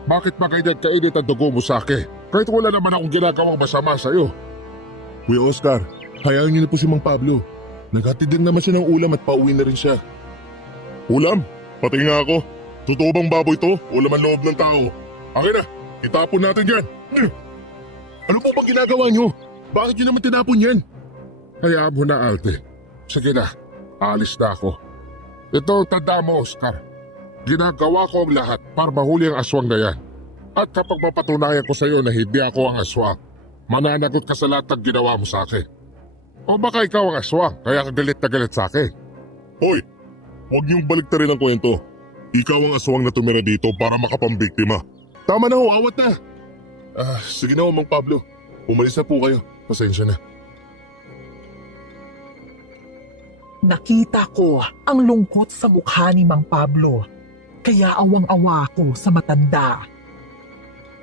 Bakit ba ganyan kainit ang dugo mo sa akin? Kahit wala naman akong ginagawang masama sa'yo. Kuya Oscar, hayaan niyo na po si Mang Pablo. Naghatid din naman siya ng ulam at pauwi na rin siya. Ulam? Patay nga ako. Totoo bang baboy to o laman loob ng tao? Akin na, itapon natin yan. Ano po bang ginagawa niyo? Bakit niyo naman tinapon yan? Hayaan mo na, Alden. Sige na, alis na ako. Ito, tanda mo, Oscar. Ginagawa ko ang lahat para mahuli ang aswang na yan. At kapag mapatunayan ko sa iyo na hindi ako ang aswang, mananagot ka sa lahat ng ginawa mo sa akin. O baka ikaw ang aswang, kaya ka galit na galit sa akin. Hoy, huwag niyong baliktarin ang kwento. Ikaw ang aswang na tumira dito para makapambiktima. Tama na ho, awat na. Sige na ho, Mang Pablo. Umalis na po kayo. Pasensya na. Nakita ko ang lungkot sa mukha ni Mang Pablo, kaya awang-awa ako sa matanda.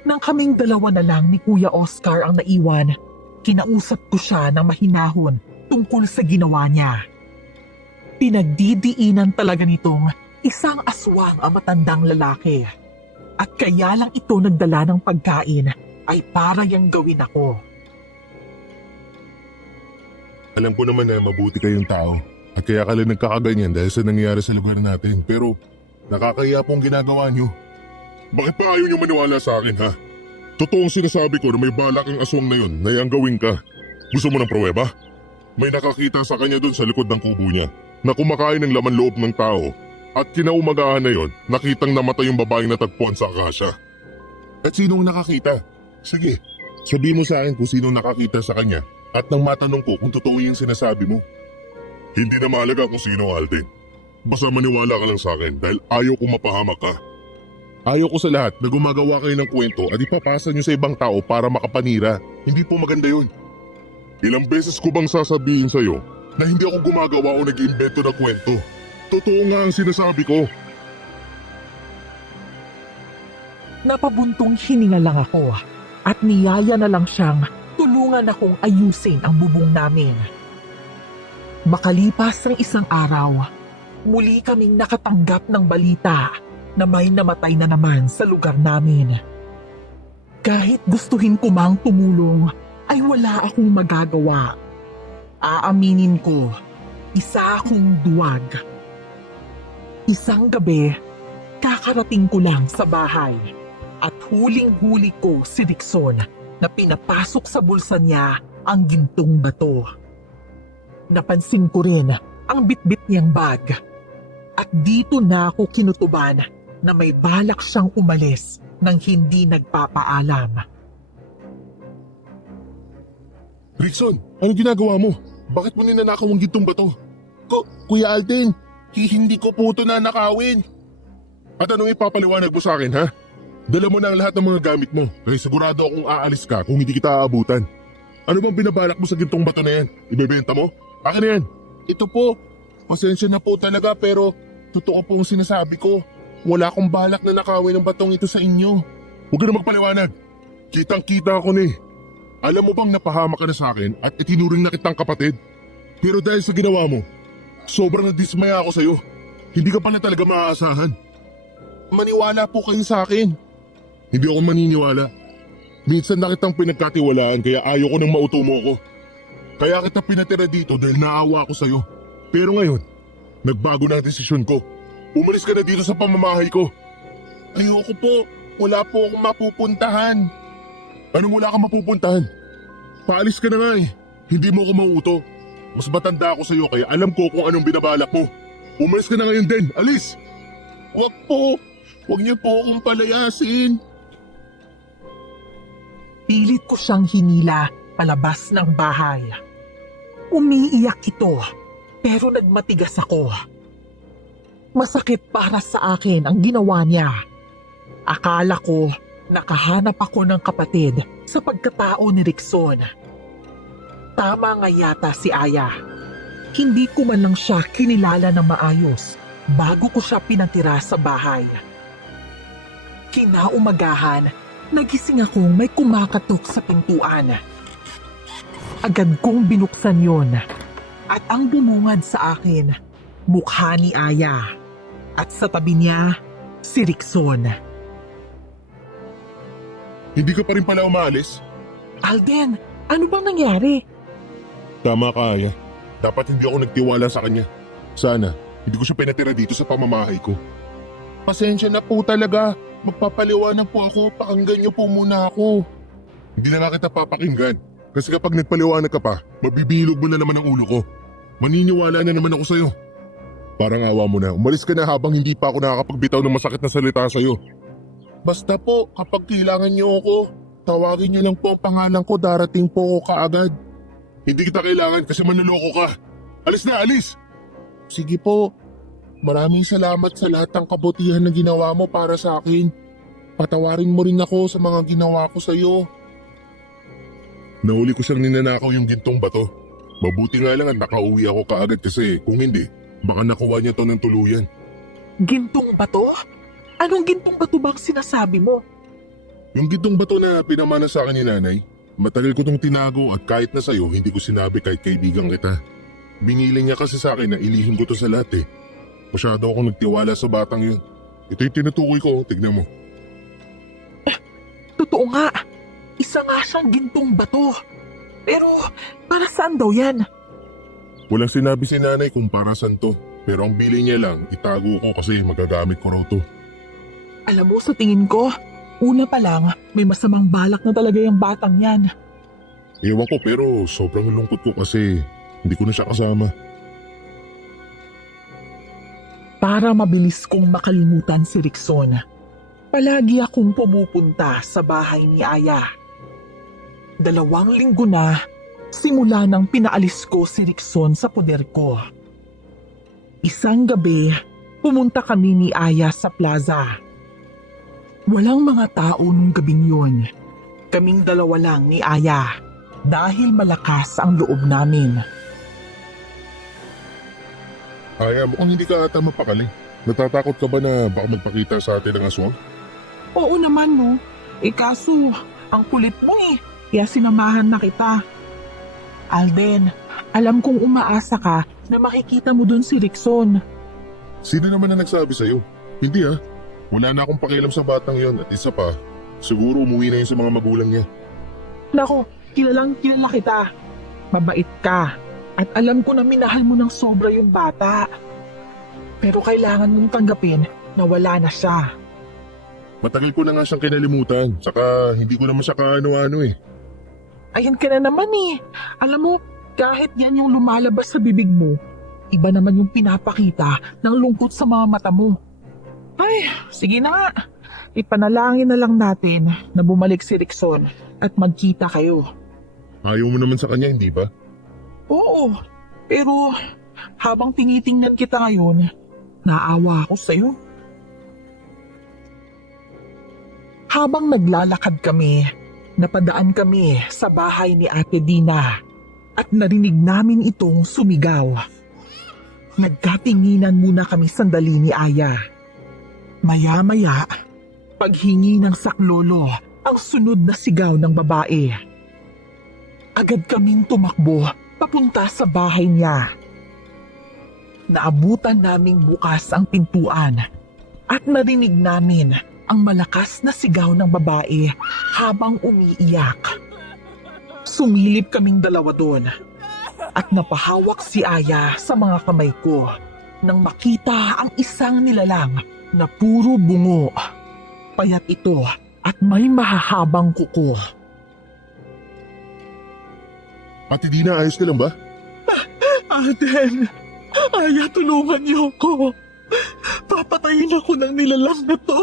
Nang kaming dalawa na lang ni Kuya Oscar ang naiwan, kinausap ko siya ng mahinahon tungkol sa ginawa niya. Pinagdidiinan talaga nitong isang aswang ang matandang lalaki. At kaya lang ito nagdala ng pagkain ay para yang gawin ako. Alam ko naman na mabuti kayong tao at kaya ka lang nagkakaganyan dahil sa nangyayari sa lugar natin. Pero nakakaya pong ginagawa niyo. Bakit pa ayaw niyo maniwala sa akin, ha? Totoong sinasabi ko na may balak ang aswang na yun na ang gawin ka. Gusto mo ng pruweba? May nakakita sa kanya doon sa likod ng kubo niya na kumakain ng laman loob ng tao at kinaumagahan na yon nakitang namatay yung babaeng natagpuan sa akasya. At sinong nakakita? Sige, sabihin mo sa akin kung sinong nakakita sa kanya at nang matanong ko kung totoo yung sinasabi mo. Hindi na mahalaga kung sino, Alden. Basta maniwala ka lang sa akin dahil ayaw kong mapahamak ka. Ayaw ko sa lahat na gumagawa kayo ng kwento at ipapasa nyo sa ibang tao para makapanira. Hindi po maganda yun. Ilang beses ko bang sasabihin sa'yo na hindi ako gumagawa o nag-iimbento ng kwento? Totoo nga ang sinasabi ko. Napabuntong hininga lang ako at niyaya na lang siyang tulungan akong ayusin ang bubong namin. Makalipas ng isang araw, muli kaming nakatanggap ng balita na may namatay na naman sa lugar namin. Kahit gustuhin ko mang tumulong, ay wala akong magagawa. Aaminin ko, isa akong duwag. Isang gabi, kakarating ko lang sa bahay at huling-huli ko si Rickson na pinapasok sa bulsa niya ang gintong bato. Napansin ko rin ang bitbit niyang bag at dito na ako kinutuban na may balak siyang umalis nang hindi nagpapaalam. Rickson, anong ginagawa mo? Bakit mo ninanakaw ang gintong bato? Kuya Alden, hindi ko po ito nanakawin. At anong ipapaliwanag mo sa akin, ha? Dala mo na ang lahat ng mga gamit mo kaya sigurado akong aalis ka kung hindi kita aabutan. Ano bang binabalak mo sa gintong bato na yan? Ibebenta mo? Akin na yan. Ito po, pasensya na po talaga pero totoo po ang sinasabi ko. Wala akong balak na nakawin ng batong ito sa inyo. Huwag ka na magpaliwanag. Kitang-kita ako na eh. Alam mo bang napahamak ka na sa akin at itinuring na kitang kapatid? Pero dahil sa ginawa mo, sobrang nadismaya ako sa'yo. Hindi ka pala talaga maaasahan. Maniwala po kayo sa akin. Hindi ako maniniwala. Minsan na kitang pinagkatiwalaan kaya ayaw ko nang mauto mo ko. Kaya kita pinatira dito dahil naawa ako sa'yo. Pero ngayon, nagbago na ang desisyon ko. Umalis ka na dito sa pamamahay ko. Ayoko po. Wala po akong mapupuntahan. Anong wala kang mapupuntahan? Paalis ka na nga eh. Hindi mo ako mauto. Mas matanda ako sa'yo kaya alam ko kung anong binabalak mo. Umalis ka na ngayon din. Alis! Wag po. Wag niyo po akong palayasin. Pilit ko siyang hinila palabas ng bahay. Umiiyak ito, pero nagmatigas ako. Masakit para sa akin ang ginawa niya. Akala ko nakahanap ako ng kapatid sa pagkatao ni Rickson. Tama nga yata si Aya. Hindi ko man lang siya kinilala na maayos bago ko siya pinatira sa bahay. Kinaumagahan, nagising akong may kumakatok sa pintuan. Agad kong binuksan yon at ang bumungad sa akin, mukha ni Aya at sa tabi niya, si Rickson. Hindi ka pa rin pala umalis? Alden, ano bang nangyari? Tama ka, Aya. Dapat hindi ako nagtiwala sa kanya. Sana, hindi ko siya pinatira dito sa pamamahay ko. Pasensya na po talaga. Magpapaliwanag po ako. Pakinggan niyo po muna ako. Hindi na nga kita papakinggan. Kasi kapag nagpaliwanag ka pa, mabibilog mo na naman ang ulo ko. Maniniwala na naman ako sa'yo. Parang awa mo na. Umalis ka na habang hindi pa ako nakakapagbitaw ng masakit na salita sa'yo. Basta po, kapag kailangan niyo ako, tawagin niyo lang po ang pangalan ko. Darating po ako kaagad. Hindi kita kailangan kasi manloloko ka. Alis na, alis! Sige po. Maraming salamat sa lahat ng kabutihan na ginawa mo para sa akin. Patawarin mo rin ako sa mga ginawa ko sa iyo. Nahuli ko siyang ninanakaw yung gintong bato. Mabuti nga lang at nakauwi ako kaagad kasi kung hindi, baka nakuha niya to ng tuluyan. Gintong bato? Anong gintong bato bang sinasabi mo? Yung gintong bato na pinamana sa akin ni nanay, Matagal ko tong tinago at kahit na sa'yo, hindi ko sinabi kahit kaibigan kita. Binili niya kasi sa akin na ilihim ko to sa lahat eh. Masyado akong nagtiwala sa batang yun. Ito yung tinutukoy ko, tignan mo. Totoo nga, isa nga siyang gintong bato. Pero para saan daw yan? Walang sinabi si nanay kung para saan to. Pero ang bili niya lang, itago ko kasi magagamit ko raw to. Alam mo, sa tingin ko, una pa lang, may masamang balak na talaga yung batang yan. Ewan ko pero sobrang lungkot ko kasi hindi ko na siya kasama. Para mabilis kong makalimutan si Rickson, palagi akong pumupunta sa bahay ni Aya. 2 linggo na simula nang pinaalis ko si Rickson sa poder ko. Isang gabi, pumunta kami ni Aya sa plaza. Walang mga tao nung gabing yun. Kaming 2 lang ni Aya dahil malakas ang loob namin. Aya, mukhang hindi ka ata mapakali. Natatakot ka ba na baka magpakita sa atin ng aswang? Oo naman no. Kaso, ang kulit mo eh. Kaya sinamahan na kita. Alden, alam kong umaasa ka na makikita mo dun si Rickson. Sino naman na nagsabi sa'yo? Hindi ah. Wala na akong pakialam sa batang yon at isa pa, siguro umuwi na yun sa mga magulang niya. Nako, kilala kita. Mabait ka. At alam ko na minahal mo ng sobra yung bata. Pero kailangan mong tanggapin na wala na siya. Matagal ko na nga siyang kinalimutan, saka hindi ko naman siya kaano-ano eh. Ayan ka na naman eh. Alam mo, kahit yan yung lumalabas sa bibig mo, iba naman yung pinapakita ng lungkot sa mga mata mo. Ay, sige na nga. Ipanalangin na lang natin na bumalik si Rickson at magkita kayo. Ayaw mo naman sa kanya, hindi ba? Oo, pero habang tinitingnan kita ngayon, naawa ako sa'yo. Habang naglalakad kami, napadaan kami sa bahay ni Ate Dina at narinig namin itong sumigaw. Nagkatinginan muna kami sandali ni Aya. Maya-maya, paghingi ng saklolo ang sunod na sigaw ng babae. Agad kaming tumakbo papunta sa bahay niya. Naabutan naming bukas ang pintuan at narinig namin ang malakas na sigaw ng babae habang umiiyak. Sumilip kaming 2 doon at napahawak si Aya sa mga kamay ko nang makita ang isang nilalang na puro bungo. Payat ito at may mahahabang kuko. Ate Dina, ayos ka lang ba? Aden, Aya, tulungan niyo ako. Papatayin ako ng nilalang na to.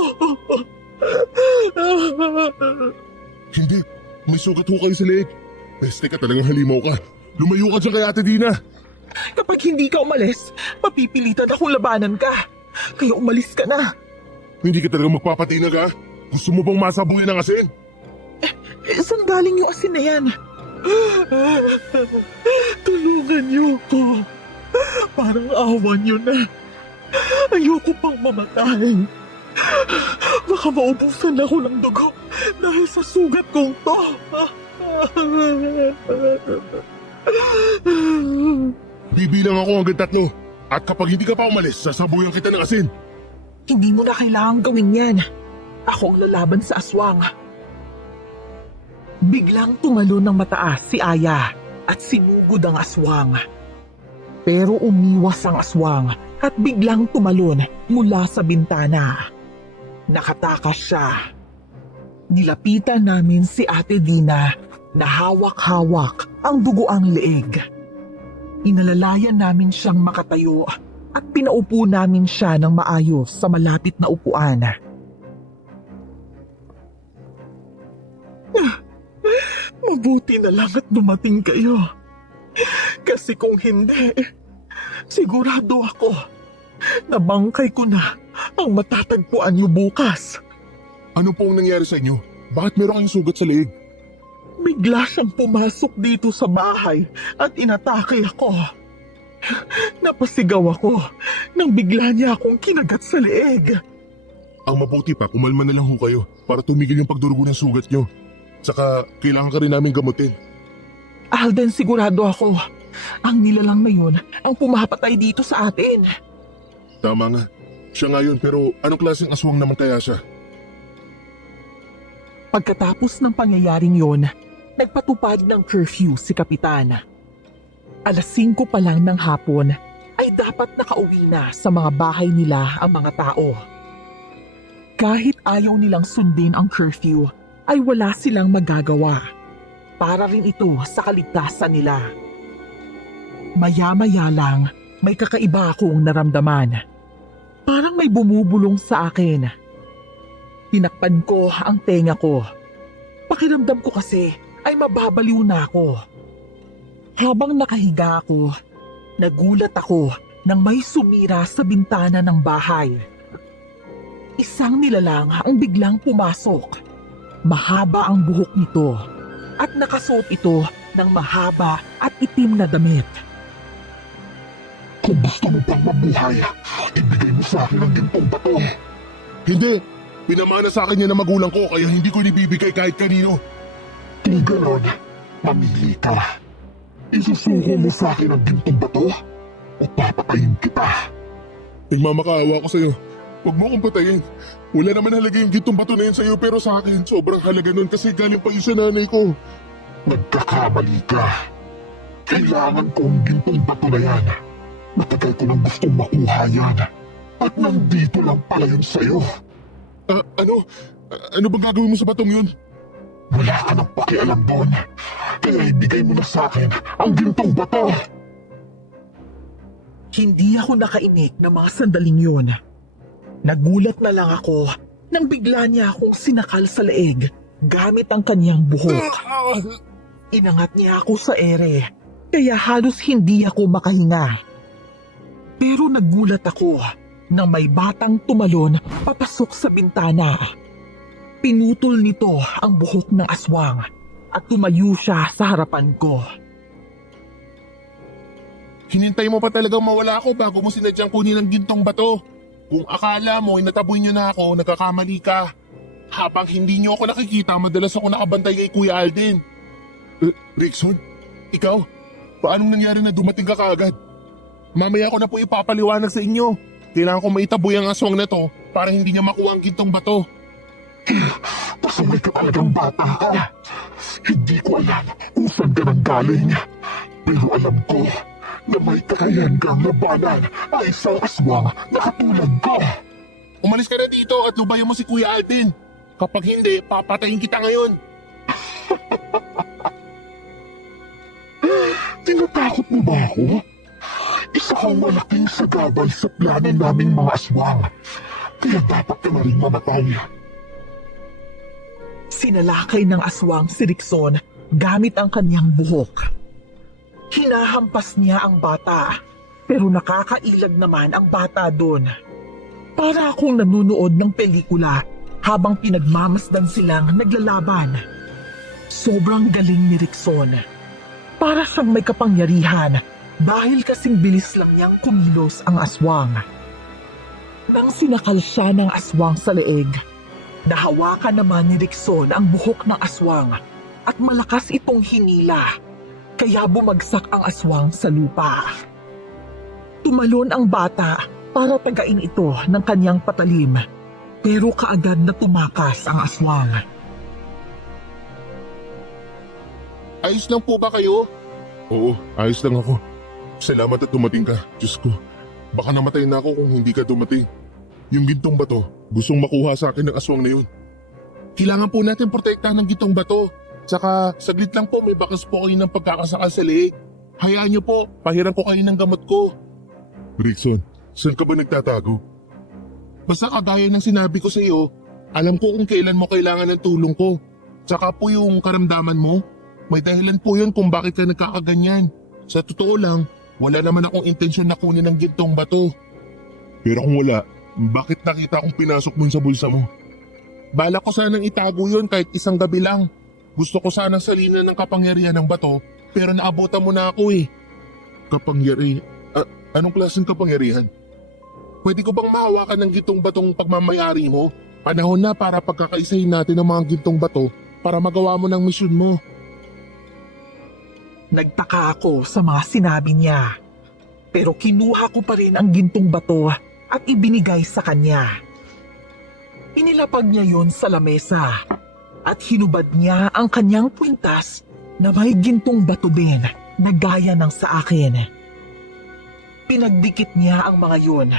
Hindi, may sugat ho kayo sa leeg. Peste ka, talagang halimaw ka. Lumayo ka dyan kay Ate Dina. Kapag hindi ka umalis, mapipilitan akong labanan ka. Kaya umalis ka na. Hindi ka talagang magpapatinag ha? Gusto mo bang masabuyan ng asin? Saan galing yung asin na yan? Tulungan niyo ako. Parang awan niyo na. Ayoko pang mamatay. Baka maubusan ako ng dugo dahil sa sugat kong to. Bibilang ako hanggang 3. At kapag hindi ka pa umalis, sasabuyan kita ng asin. Hindi mo na kailangang gawin yan. Ako ang lalaban sa aswang. Biglang tumalo ng mataas si Aya at sinugod ang aswang. Pero umiwas ang aswang at biglang tumalon mula sa bintana. Nakatakas siya. Nilapitan namin si Ate Dina na hawak-hawak ang dugoang leeg. Inalalayan namin siyang makatayo at pinaupo namin siya ng maayos sa malapit na upuan. Mabuti na lang at dumating kayo. Kasi kung hindi, sigurado ako na bangkay ko na ang matatagpuan niyo bukas. Ano po ang nangyari sa inyo? Bakit meron kayong sugat sa leeg? Bigla siyang pumasok dito sa bahay at inatake ako. Napasigaw ako nang bigla niya akong kinagat sa leeg. Ang mabuti pa, kumalma na lang ho kayo para tumigil yung pagdurugo ng sugat nyo. Tsaka kailangan ka rin namin gamutin. Alden, sigurado ako. Ang nilalang na yun ang pumapatay dito sa atin. Tama nga. Siya nga yun, pero anong klaseng aswang naman kaya siya? Pagkatapos ng pangyayaring yon, nagpatupad ng curfew si Kapitan. Alas 5 pa lang ng hapon ay dapat nakauwi na sa mga bahay nila ang mga tao. Kahit ayaw nilang sundin ang curfew, ay wala silang magagawa. Para rin ito sa kaligtasan nila. Maya-maya lang, may kakaiba akong naramdaman. Parang may bumubulong sa akin. Tinakpan ko ang tenga ko. Pakiramdam ko kasi ay mababaliw na ako. Habang nakahiga ako, nagulat ako nang may sumira sa bintana ng bahay. Isang nilalang ang biglang pumasok. Mahaba ang buhok nito at nakasuot ito ng mahaba at itim na damit. Kung gusto mo pang mabuhay, ibigay mo sa akin ang gintong bato. Hindi! Pinamana sa akin yan ng magulang ko kaya hindi ko inibibigay kahit kanino. Kung ganon, mamili ka. Isusuko mo sa akin ang gintong bato o papatayin kita. Nagmamakaawa ko sa'yo. Huwag mo akong patayin. Wala naman halaga yung gintong bato na yun sa'yo pero sa akin sobrang halaga nun kasi galing pa yun sa nanay ko. Nagkakamali ka. Kailangan ko ang gintong bato na yan. Matagal ko nang gustong makuha yan. At nandito lang pala yun sa'yo. Ano bang gagawin mo sa batong yun? Wala ka nang pakialam doon. Kaya ibigay mo na sa akin ang gintong bato. Hindi ako nakaimik ng mga sandaling yun. Nagulat na lang ako nang bigla niya akong sinakal sa leeg gamit ang kanyang buhok. Inangat niya ako sa ere, kaya halos hindi ako makahinga. Pero nagulat ako nang may batang tumalon papasok sa bintana. Pinutol nito ang buhok ng aswang at tumayo siya sa harapan ko. Hinintay mo pa talagang mawala ako bago mo sinadyang kunin ang gintong bato. Kung akala mo inataboy niyo na ako, nagkakamali ka. Habang hindi niyo ako nakikita, madalas ako nakabantay kay Kuya Alden. Rickson, ikaw? Paanong nangyari na dumating ka kaagad? Mamaya ko na po ipapaliwanag sa inyo. Kailangan ko maitaboy ang aswang na to para hindi niya makuha ang gintong bato. Pasaway ka talagang bata ka. Hindi ko alam kung saan ka nang galing. Pero alam ko na may kakayahan kang labanan ang isang aswang na katulad ko. Umalis ka na dito at lubayan mo si Kuya Alden. Kapag hindi, papatayin kita ngayon. Tinatakot mo ba ako? Isa kang malaking sagabal sa plano naming mga aswang. Kaya dapat ka na rin mamatay. Sinalakay ng aswang si Rickson gamit ang kanyang buhok. Hinahampas niya ang bata, pero nakakailag naman ang bata doon. Para akong nanunood ng pelikula habang pinagmamasdan silang naglalaban. Sobrang galing ni Rickson. Para siyang may kapangyarihan dahil kasing bilis lang niyang kumilos ang aswang. Nang sinakal siya ng aswang sa leeg, nahawakan naman ni Rickson ang buhok ng aswang at malakas itong hinila. Kaya bumagsak ang aswang sa lupa. Tumalon ang bata para tagain ito ng kanyang patalim, pero kaagad na tumakas ang aswang. Ayos lang po ba kayo? Oo, ayos lang ako. Salamat at dumating ka. Diyos ko, baka namatay na ako kung hindi ka dumating. Yung gintong bato, gustong makuha sa akin ng aswang na yun. Kailangan po natin protektahan ng gintong bato. Tsaka, saglit lang po, may bakas po kayo ng pagkakasakal sa leeg. Hayaan niyo po, pahiran ko kayo ng gamot ko. Rickson, saan ka ba nagtatago? Basta kagaya ng sinabi ko sa iyo, alam ko kung kailan mo kailangan ng tulong ko. Tsaka po yung karamdaman mo, may dahilan po yun kung bakit ka nagkakaganyan. Sa totoo lang, wala naman akong intensyon na kunin ng gintong bato. Pero kung wala, bakit nakita kong pinasok mo sa bulsa mo? Bala ko sanang itago yun kahit isang gabi lang. Gusto ko sanang salinan ng kapangyarihan ng bato, pero naabutan mo na ako eh. Anong klaseng kapangyarihan? Pwede ko bang mahawakan ng gintong batong pagmamayari mo? Panahon na para pagkakaisahin natin ang mga gintong bato para magawa mo ng misyon mo. Nagtaka ako sa mga sinabi niya. Pero kinuha ko pa rin ang gintong bato at ibinigay sa kanya. Inilapag niya yon sa lamesa at hinubad niya ang kanyang kwintas na may gintong bato din na gaya ng sa akin. Pinagdikit niya ang mga yun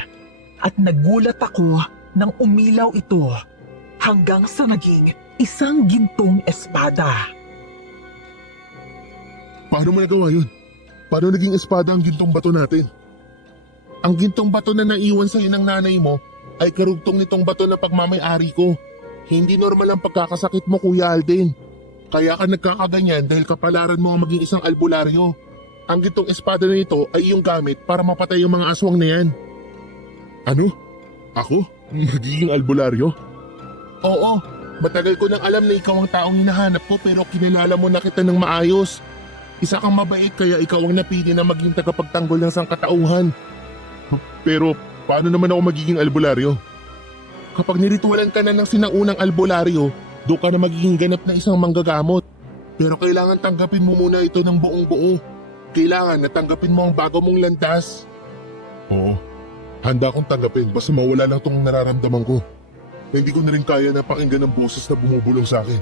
at nagulat ako nang umilaw ito hanggang sa naging isang gintong espada. Paano mo nagawa yun? Paano naging espada ang gintong bato natin? Ang gintong bato na naiwan sa'yo ng nanay mo ay karugtong nitong bato na pagmamay-ari ko. Hindi normal ang pagkakasakit mo, Kuya Alden. Kaya ka nagkakaganyan dahil kapalaran mo ang maging isang albularyo. Ang gintong espada na ito ay iyong gamit para mapatay yung mga aswang na yan. Ano? Ako? Magiging albularyo? Oo, matagal ko nang alam na ikaw ang taong hinahanap ko pero kinilala mo na kita ng maayos. Isa kang mabait kaya ikaw ang napili na maging tagapagtanggol ng sangkatauhan. Pero paano naman ako magiging albularyo? Kapag niritualan ka na ng sinaunang albularyo, doon ka na magiging ganap na isang manggagamot. Pero kailangan tanggapin mo muna ito ng buong buo. Kailangan na tanggapin mo ang bago mong landas. Oo, handa akong tanggapin basta mawala lang itong nararamdaman ko. Na hindi ko na rin kaya na pakinggan ang boses na bumubulong sa akin.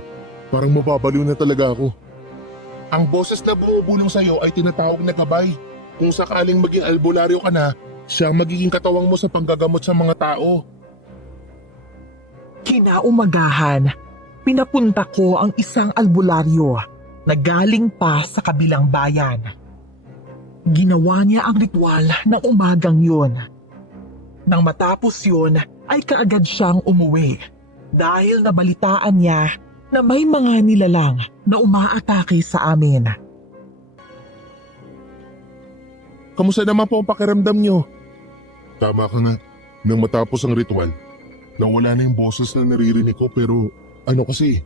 Parang mababaliw na talaga ako. Ang boses na bumubulong sa'yo ay tinatawag na gabay. Kung sakaling maging albularyo ka na, siya ang magiging katawang mo sa panggagamot sa mga tao. Kinaumagahan, pinapunta ko ang isang albularyo na galing pa sa kabilang bayan. Ginawa niya ang ritual ng umagang yun. Nang matapos yun, ay kaagad siyang umuwi dahil nabalitaan niya na may mga nilalang na umaatake sa amin. Kamusta naman po ang pakiramdam nyo? Tama ka nga. Nang matapos ang ritual, nawala na yung boses na naririnig ko pero ano kasi,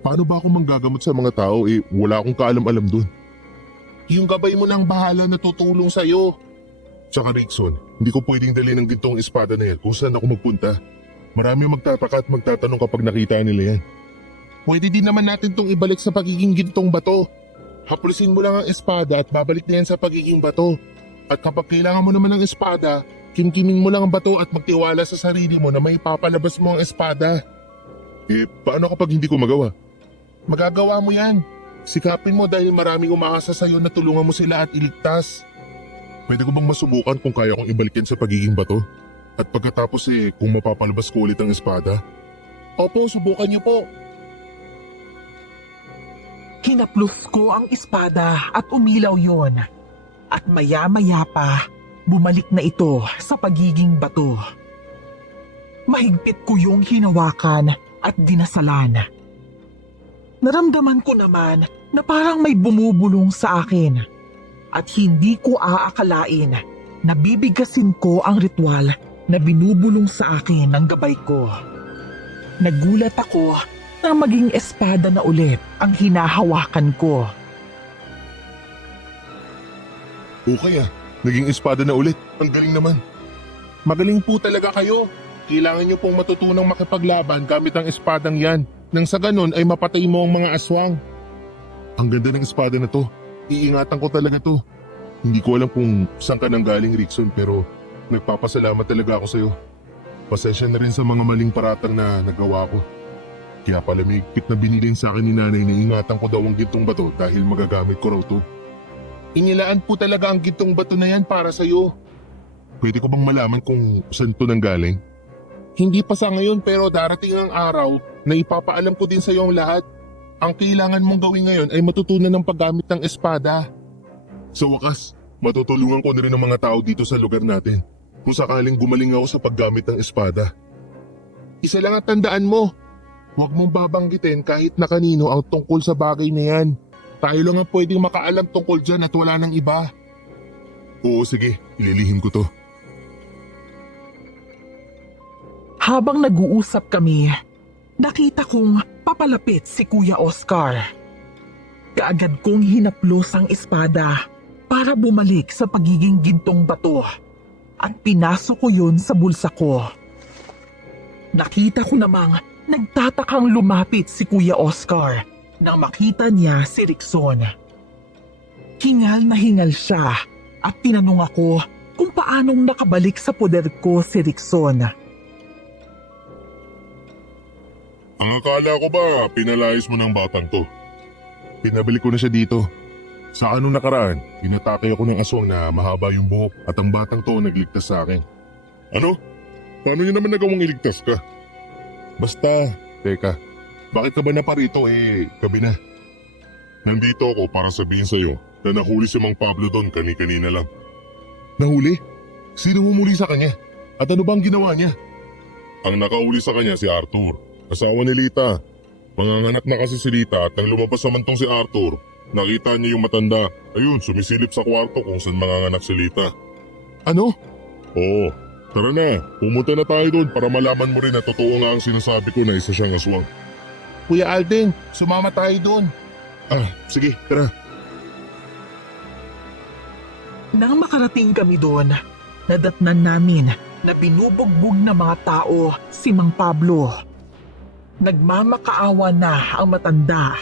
paano ba ako manggagamot sa mga tao wala akong kaalam-alam dun. Yung gabay mo nang bahala na tutulong sa'yo. Tsaka Rickson, hindi ko pwedeng dalhin ng gintong espada na yan kung saan ako magpunta. Marami magtataka at magtatanong kapag nakita nila yan. Pwede din naman natin tong ibalik sa pagiging gintong bato. Haplusin mo lang ang espada at babalik na yan sa pagiging bato. At kapag kailangan mo naman ng espada, kimkiming mo lang ang bato at magtiwala sa sarili mo na may papalabas mo ang espada. Paano kapag hindi ko magawa? Magagawa mo yan. Sikapin mo dahil maraming umaasa sa'yo na tulungan mo sila at iligtas. Pwede ko bang masubukan kung kaya kong ibalik yan sa pagiging bato? At pagkatapos kung mapapalabas ko ulit ang espada? Opo, subukan niyo po. Hinaplos ko ang espada at umilaw yon. At maya-maya pa, bumalik na ito sa pagiging bato. Mahigpit ko yung hinawakan at dinasalan. Naramdaman ko naman na parang may bumubulong sa akin. At hindi ko aakalain na bibigasin ko ang ritual na binubulong sa akin ng gabay ko. Nagulat ako na maging espada na ulit ang hinahawakan ko. Okay naging espada na ulit. Ang galing naman. Magaling po talaga kayo. Kailangan niyo pong matutunang makipaglaban gamit ang espadang yan. Nang sa ganon ay mapatay mo ang mga aswang. Ang ganda ng espada na to. Iingatan ko talaga to. Hindi ko alam kung saan ka nang galing, Rickson, pero nagpapasalamat talaga ako sa'yo. Pasensya na rin sa mga maling paratang na nagawa ko. Kaya pala may higpit na binilin sa akin ni nanay na ingatan ko daw ang gintong bato dahil magagamit ko raw to. Inilaan po talaga ang gintong bato na yan para sa'yo. Pwede ko bang malaman kung saan to nang galing? Hindi pa sa ngayon pero darating ang araw na ipapaalam ko din sa iyo ang lahat. Ang kailangan mong gawin ngayon ay matutunan ng paggamit ng espada. Sa wakas, matutulungan ko na rin ang mga tao dito sa lugar natin kung sakaling gumaling ako sa paggamit ng espada. Isa lang ang tandaan mo, huwag mong babanggitin kahit na kanino ang tungkol sa bagay na yan. Tayo lang ang pwedeng makaalam tungkol dyan at wala nang iba. Oo sige, ililihim ko to. Habang nag-uusap kami, nakita kong papalapit si Kuya Oscar. Kaagad kong hinaplos ang espada para bumalik sa pagiging gintong bato at pinasok ko yun sa bulsa ko. Nakita ko namang Nagtatakang lumapit si Kuya Oscar nang makita niya si Rickson. Hingal na hingal siya at tinanong ako kung paanong nakabalik sa poder ko si Rickson. Ang akala ko ba, pinalayas mo ng batang to? Pinabalik ko na siya dito. Sa anong nakaraan, inatake ako ng aswang na mahaba yung buhok at ang batang to nagligtas sa akin. Ano? Paano niya naman nagawang iligtas ka? Basta, teka, bakit ka ba naparito gabi na? Nandito ako para sabihin sa'yo na nahuli si Mang Pablo doon kani-kanina lang. Nahuli? Sino humuli sa kanya? At ano bang ginawa niya? Ang nakauli sa kanya si Arthur, asawa ni Lita. Manganganak na kasi si Lita at nang lumabas naman tong si Arthur, nakita niya yung matanda. Ayun, sumisilip sa kwarto kung saan manganganak si Lita. Ano? Oo, tara na, pumunta na tayo doon para malaman mo rin na totoo nga ang sinasabi ko na isa siyang aswang. Kuya Alden, sumama tayo doon. Sige, tara. Nang makarating kami doon, nadatnan namin na binubugbog ng mga tao si Mang Pablo. Nagmamakaawa na ang matanda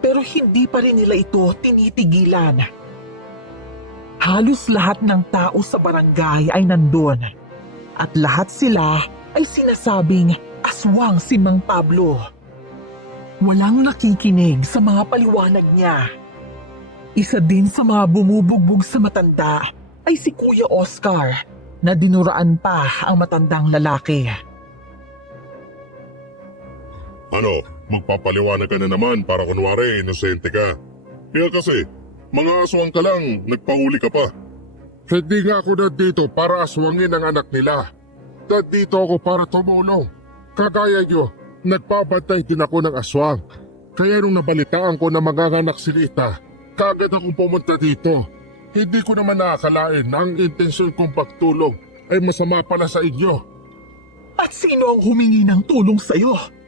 pero hindi pa rin nila ito tinitigilan. Halos lahat ng tao sa barangay ay nandun at lahat sila ay sinasabing aswang si Mang Pablo. Walang nakikinig sa mga paliwanag niya. Isa din sa mga bumubugbog sa matanda ay si Kuya Oscar na dinuraan pa ang matandang lalaki. Ano, magpapaliwanag ka na naman para kunwari inosente ka. Kaya kasi, mga aswang ka lang, nagpahuli ka pa. Hindi nga ako nandito para aswangin ang anak nila. Nandito ako para tumulong. Kagaya nyo, nagpapantay din ako ng aswang. Kaya nung nabalitaan ko na manganganak si Lita, kagad akong pumunta dito. Hindi ko naman nakakalain na ang intensyon kong pagtulong ay masama pala sa inyo. At sino ang humingi ng tulong sa'yo?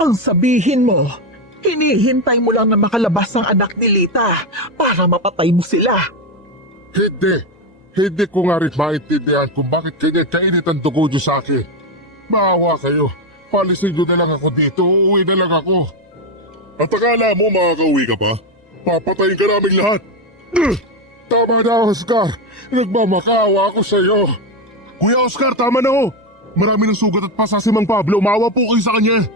Ang sabihin mo, hinihintay mo lang na makalabas ang anak ni Lita para mapatay mo sila. Hindi ko nga rin maintindihan kung bakit kanya kainit ang dugo niyo sa akin. Maawa kayo, palisin niyo na lang ako dito, uuwi na lang ako. At akala mo makakauwi ka pa? Papatayin ka namin lahat. Tama na, Oscar. Nagmamakaawa ako sa iyo. Kuya Oscar, tama na ho. Marami ng sugat at pasa si Mang Pablo. Maawa po kayo sa kanya.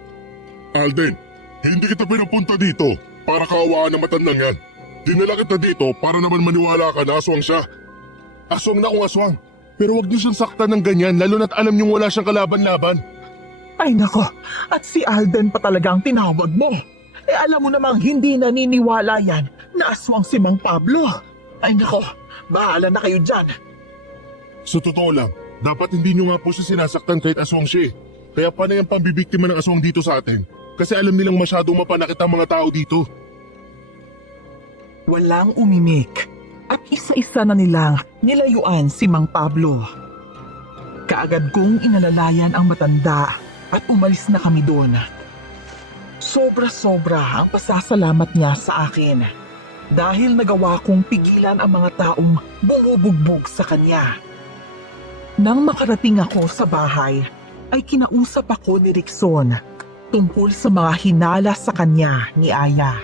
Alden, hindi kita pinapunta dito para kaawaan ng matandang yan. Dinala kita dito para naman maniwala ka na aswang siya. Aswang na kung aswang. Pero wag niyo siyang saktan ng ganyan, lalo na't alam niyong wala siyang kalaban-laban. Ay nako, at si Alden pa talagang tinawag mo. Alam mo namang hindi naniniwala yan na aswang si Mang Pablo. Ay nako, bahala na kayo dyan. Sa totoo lang, dapat hindi niyo nga po siya sinasaktan kahit aswang siya. Kaya paano yung pambibiktima ng aswang dito sa atin? Kasi alam nilang masyadong mapanakit ang mga tao dito. Walang umimik at isa-isa na nilang nilayuan si Mang Pablo. Kaagad kong inalalayan ang matanda at umalis na kami doon. Sobra-sobra ang pasasalamat niya sa akin dahil nagawa kong pigilan ang mga taong bumubugbog sa kanya. Nang makarating ako sa bahay, ay kinausap ako ni Rickson tungkol sa mga hinala sa kanya ni Aya.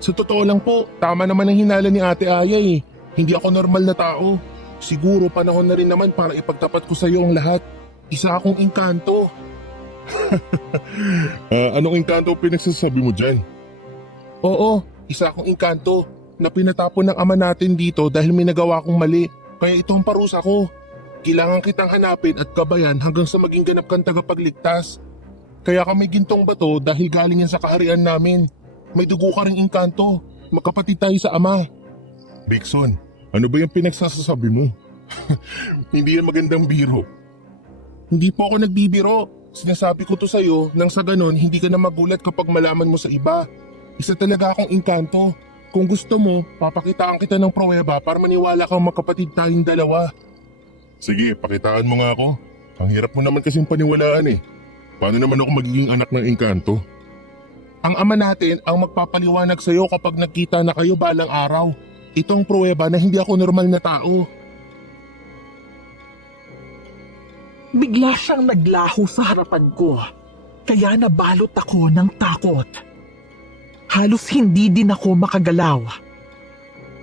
Sa totoo lang po, tama naman ang hinala ni Ate Aya eh. Hindi ako normal na tao. Siguro panahon na rin naman para ipagtapat ko sa iyo ang lahat. Isa akong engkanto. Anong engkanto pinagsasabi mo dyan? Oo, isa akong engkanto na pinatapon ng ama natin dito dahil may nagawa akong mali. Kaya ito ang parusa ko. Kailangan kitang hanapin at gabayan hanggang sa maging ganap kang tagapagligtas. Kaya kami gintong bato dahil galing yan sa kaharian namin. May dugo ka ring engkanto. Magkapatid tayo sa ama. Bigson, ano ba yung pinagsasabi mo? Hindi yan magandang biro. Hindi po ako nagbibiro. Sinasabi ko to sa'yo nang sa ganon hindi ka na magulat kapag malaman mo sa iba. Isa talaga akong engkanto. Kung gusto mo, papakitaan kita ng pruweba para maniwala kang magkapatid tayong dalawa. Sige, pakitaan mo nga ako. Ang hirap mo naman kasing paniwalaan eh. Paano naman ako magiging anak ng engkanto? Ang ama natin ang magpapaliwanag sa'yo kapag nagkita na kayo balang araw. Itong pruweba na hindi ako normal na tao. Bigla siyang naglaho sa harapan ko, kaya nabalot ako ng takot. Halos hindi din ako makagalaw.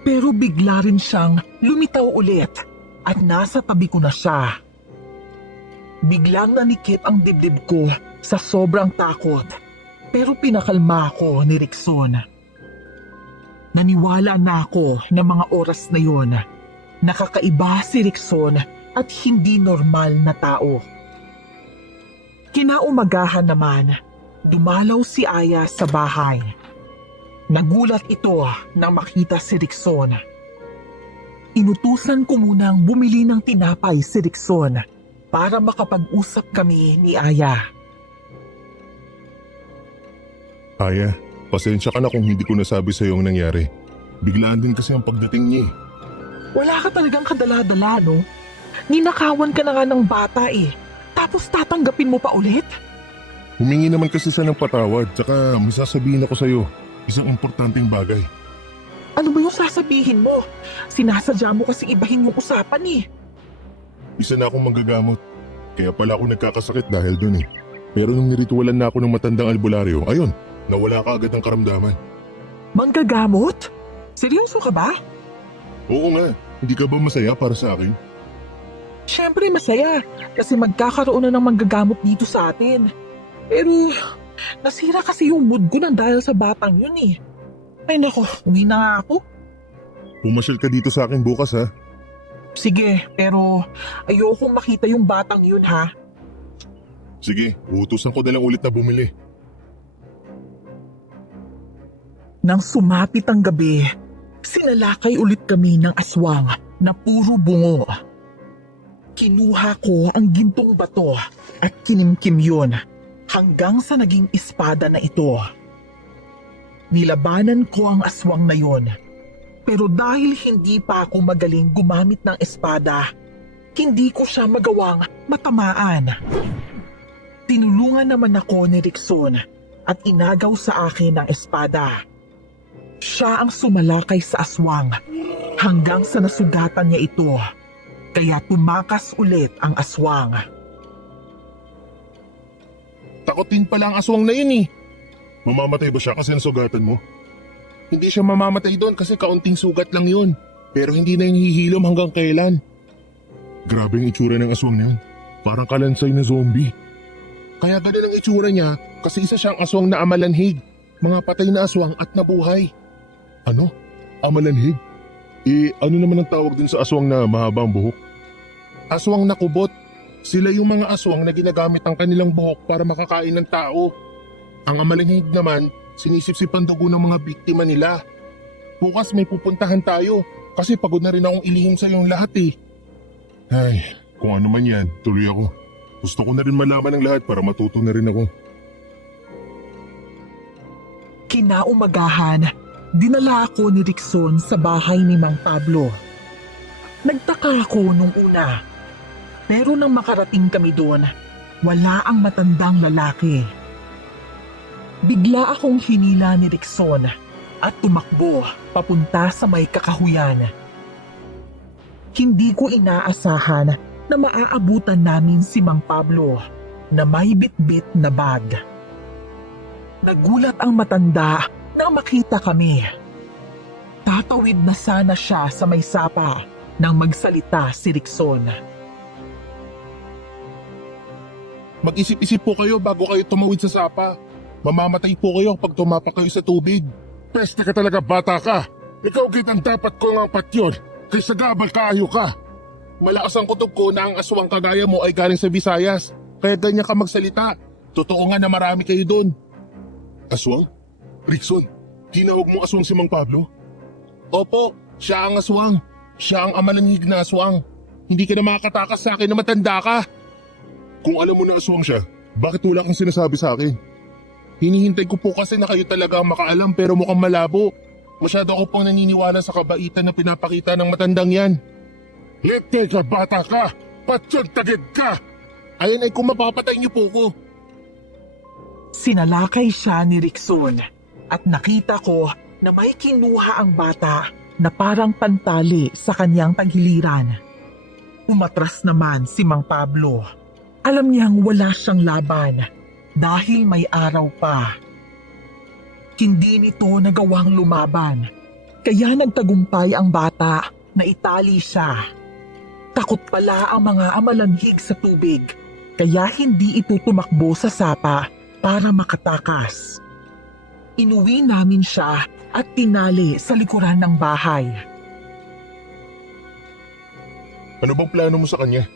Pero bigla rin siyang lumitaw ulit at nasa tabi ko na siya. Biglang nanikip ang dibdib ko sa sobrang takot, pero pinakalma ako ni Rickson. Naniwala na ako na mga oras na yon. Nakakaiba si Rickson at hindi normal na tao. Kinaumagahan naman, dumalaw si Aya sa bahay. Nagulat ito nang makita si Rickson. Inutusan ko munang bumili ng tinapay si Rickson para makapag-usap kami ni Aya. Aya, pasensya ka na kung hindi ko nasabi sa'yo ang nangyari. Biglaan din kasi ang pagdating niya eh. Wala ka talagang kadala-dala, no? Ninakawan ka na nga ng bata eh. Tapos tatanggapin mo pa ulit? Humingi naman kasi siya ng patawad, tsaka may sasabihin ako sa'yo. Isang importanteng bagay. Ano ba yung sasabihin mo? Sinasadya mo kasi ibahin yung usapan eh. Isa na akong manggagamot. Kaya pala ako nagkakasakit dahil dun eh. Pero nung niritualan na ako ng matandang albularyo, ayun, nawala ka agad ng karamdaman. Manggagamot? Seryoso ka ba? Oo nga, hindi ka ba masaya para sa akin? Siyempre masaya kasi magkakaroon na ng manggagamot dito sa atin. Pero nasira kasi yung mood ko nang dahil sa batang yun eh. Ay nako, uwi na nga ako. Pumasyal ka dito sa akin bukas ha. Sige, pero ayokong makita yung batang yun ha. Sige, uutusan ko na lang ulit na bumili. Nang sumapit ang gabi, sinalakay ulit kami ng aswang na puro bungo. Kinuha ko ang gintong bato at kinimkim yun hanggang sa naging espada na ito. Nilabanan ko ang aswang na yon. Pero dahil hindi pa ako magaling gumamit ng espada, hindi ko siya magawang matamaan. Tinulungan naman ako ni Rickson at inagaw sa akin ang espada. Siya ang sumalakay sa aswang hanggang sa nasugatan niya ito, kaya tumakas ulit ang aswang. Takotin pala ang aswang na yun eh. Mamamatay ba siya kasi nasugatan mo? Hindi siya mamamatay doon kasi kaunting sugat lang yun. Pero hindi na yung hihilom hanggang kailan. Grabe ang itsura ng aswang na yun. Parang kalansay na zombie. Kaya ganun ang itsura niya kasi isa siyang aswang na amalanhig. Mga patay na aswang at nabuhay. Ano? Amalanhig? Ano naman ang tawag din sa aswang na mahaba ang buhok? Aswang na kubot. Sila yung mga aswang na ginagamit ang kanilang buhok para makakain ng tao. Ang amalanhig naman, sinisipsip ang dugo ng mga biktima nila. Bukas may pupuntahan tayo kasi pagod na rin akong ilihim sa iyong lahat eh. Ay, kung ano man yan, tuloy ako. Gusto ko na rin malaman ang lahat para matuto na rin ako. Kinaumagahan, dinala ako ni Rickson sa bahay ni Mang Pablo. Nagtaka ako nung una. Pero nang makarating kami doon, wala ang matandang lalaki. Bigla akong hinila ni Rickson at tumakbo papunta sa may kakahuyan. Hindi ko inaasahan na maaabutan namin si Mang Pablo na may bitbit na bag. Nagulat ang matanda nang makita kami. Tatawid na sana siya sa may sapa nang magsalita si Rickson. Mag-isip-isip po kayo bago kayo tumawid sa sapa. Mamamatay po kayo pag tumapak kayo sa tubig. Peste ka talaga, bata ka! Ikaw kitang dapat ko ng patyon, kaysa gabal kaayo ka! Malakas ang kutob ko na ang aswang kagaya mo ay galing sa Visayas. Kaya ganyan ka magsalita. Totoo nga na marami kayo doon. Aswang? Rickson, tinawag mo aswang si Mang Pablo? Opo, siya ang aswang. Siya ang amalanhig na aswang. Hindi ka na makakatakas sa akin na matanda ka. Kung alam mo na aswang siya, bakit wala kang sinasabi sa akin? Hinihintay ko po kasi na kayo talaga ang makaalam pero mukhang malabo. Masyado ako pong naniniwala sa kabaitan na pinapakita ng matandang yan. Lete ka, bata ka! Patyon tagid ka! Ayan ay kung mapapatay niyo po ko. Sinalakay siya ni Rickson at nakita ko na may kinuha ang bata na parang pantali sa kanyang paghiliran. Umatras naman si Mang Pablo. Alam niyang wala siyang laban dahil may araw pa. Hindi nito nagawang lumaban, kaya nagtagumpay ang bata na itali siya. Takot pala ang mga amalanhig sa tubig, kaya hindi ito tumakbo sa sapa para makatakas. Inuwi namin siya at tinali sa likuran ng bahay. Ano bang plano mo sa kanya?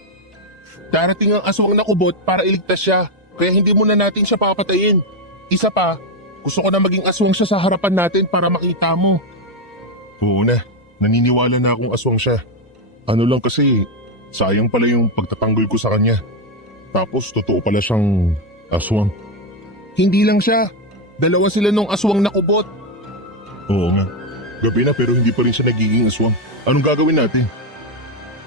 Darating ang aswang na kubot para iligtas siya, kaya hindi muna natin siya papatayin. Isa pa, gusto ko na maging aswang siya sa harapan natin para makita mo. Oo na, naniniwala na akong aswang siya. Ano lang kasi, sayang pala yung pagtatanggol ko sa kanya. Tapos totoo pala siyang aswang. Hindi lang siya, dalawa sila nung aswang na kubot. Oo nga, gabi na pero hindi pa rin siya nagiging aswang. Anong gagawin natin?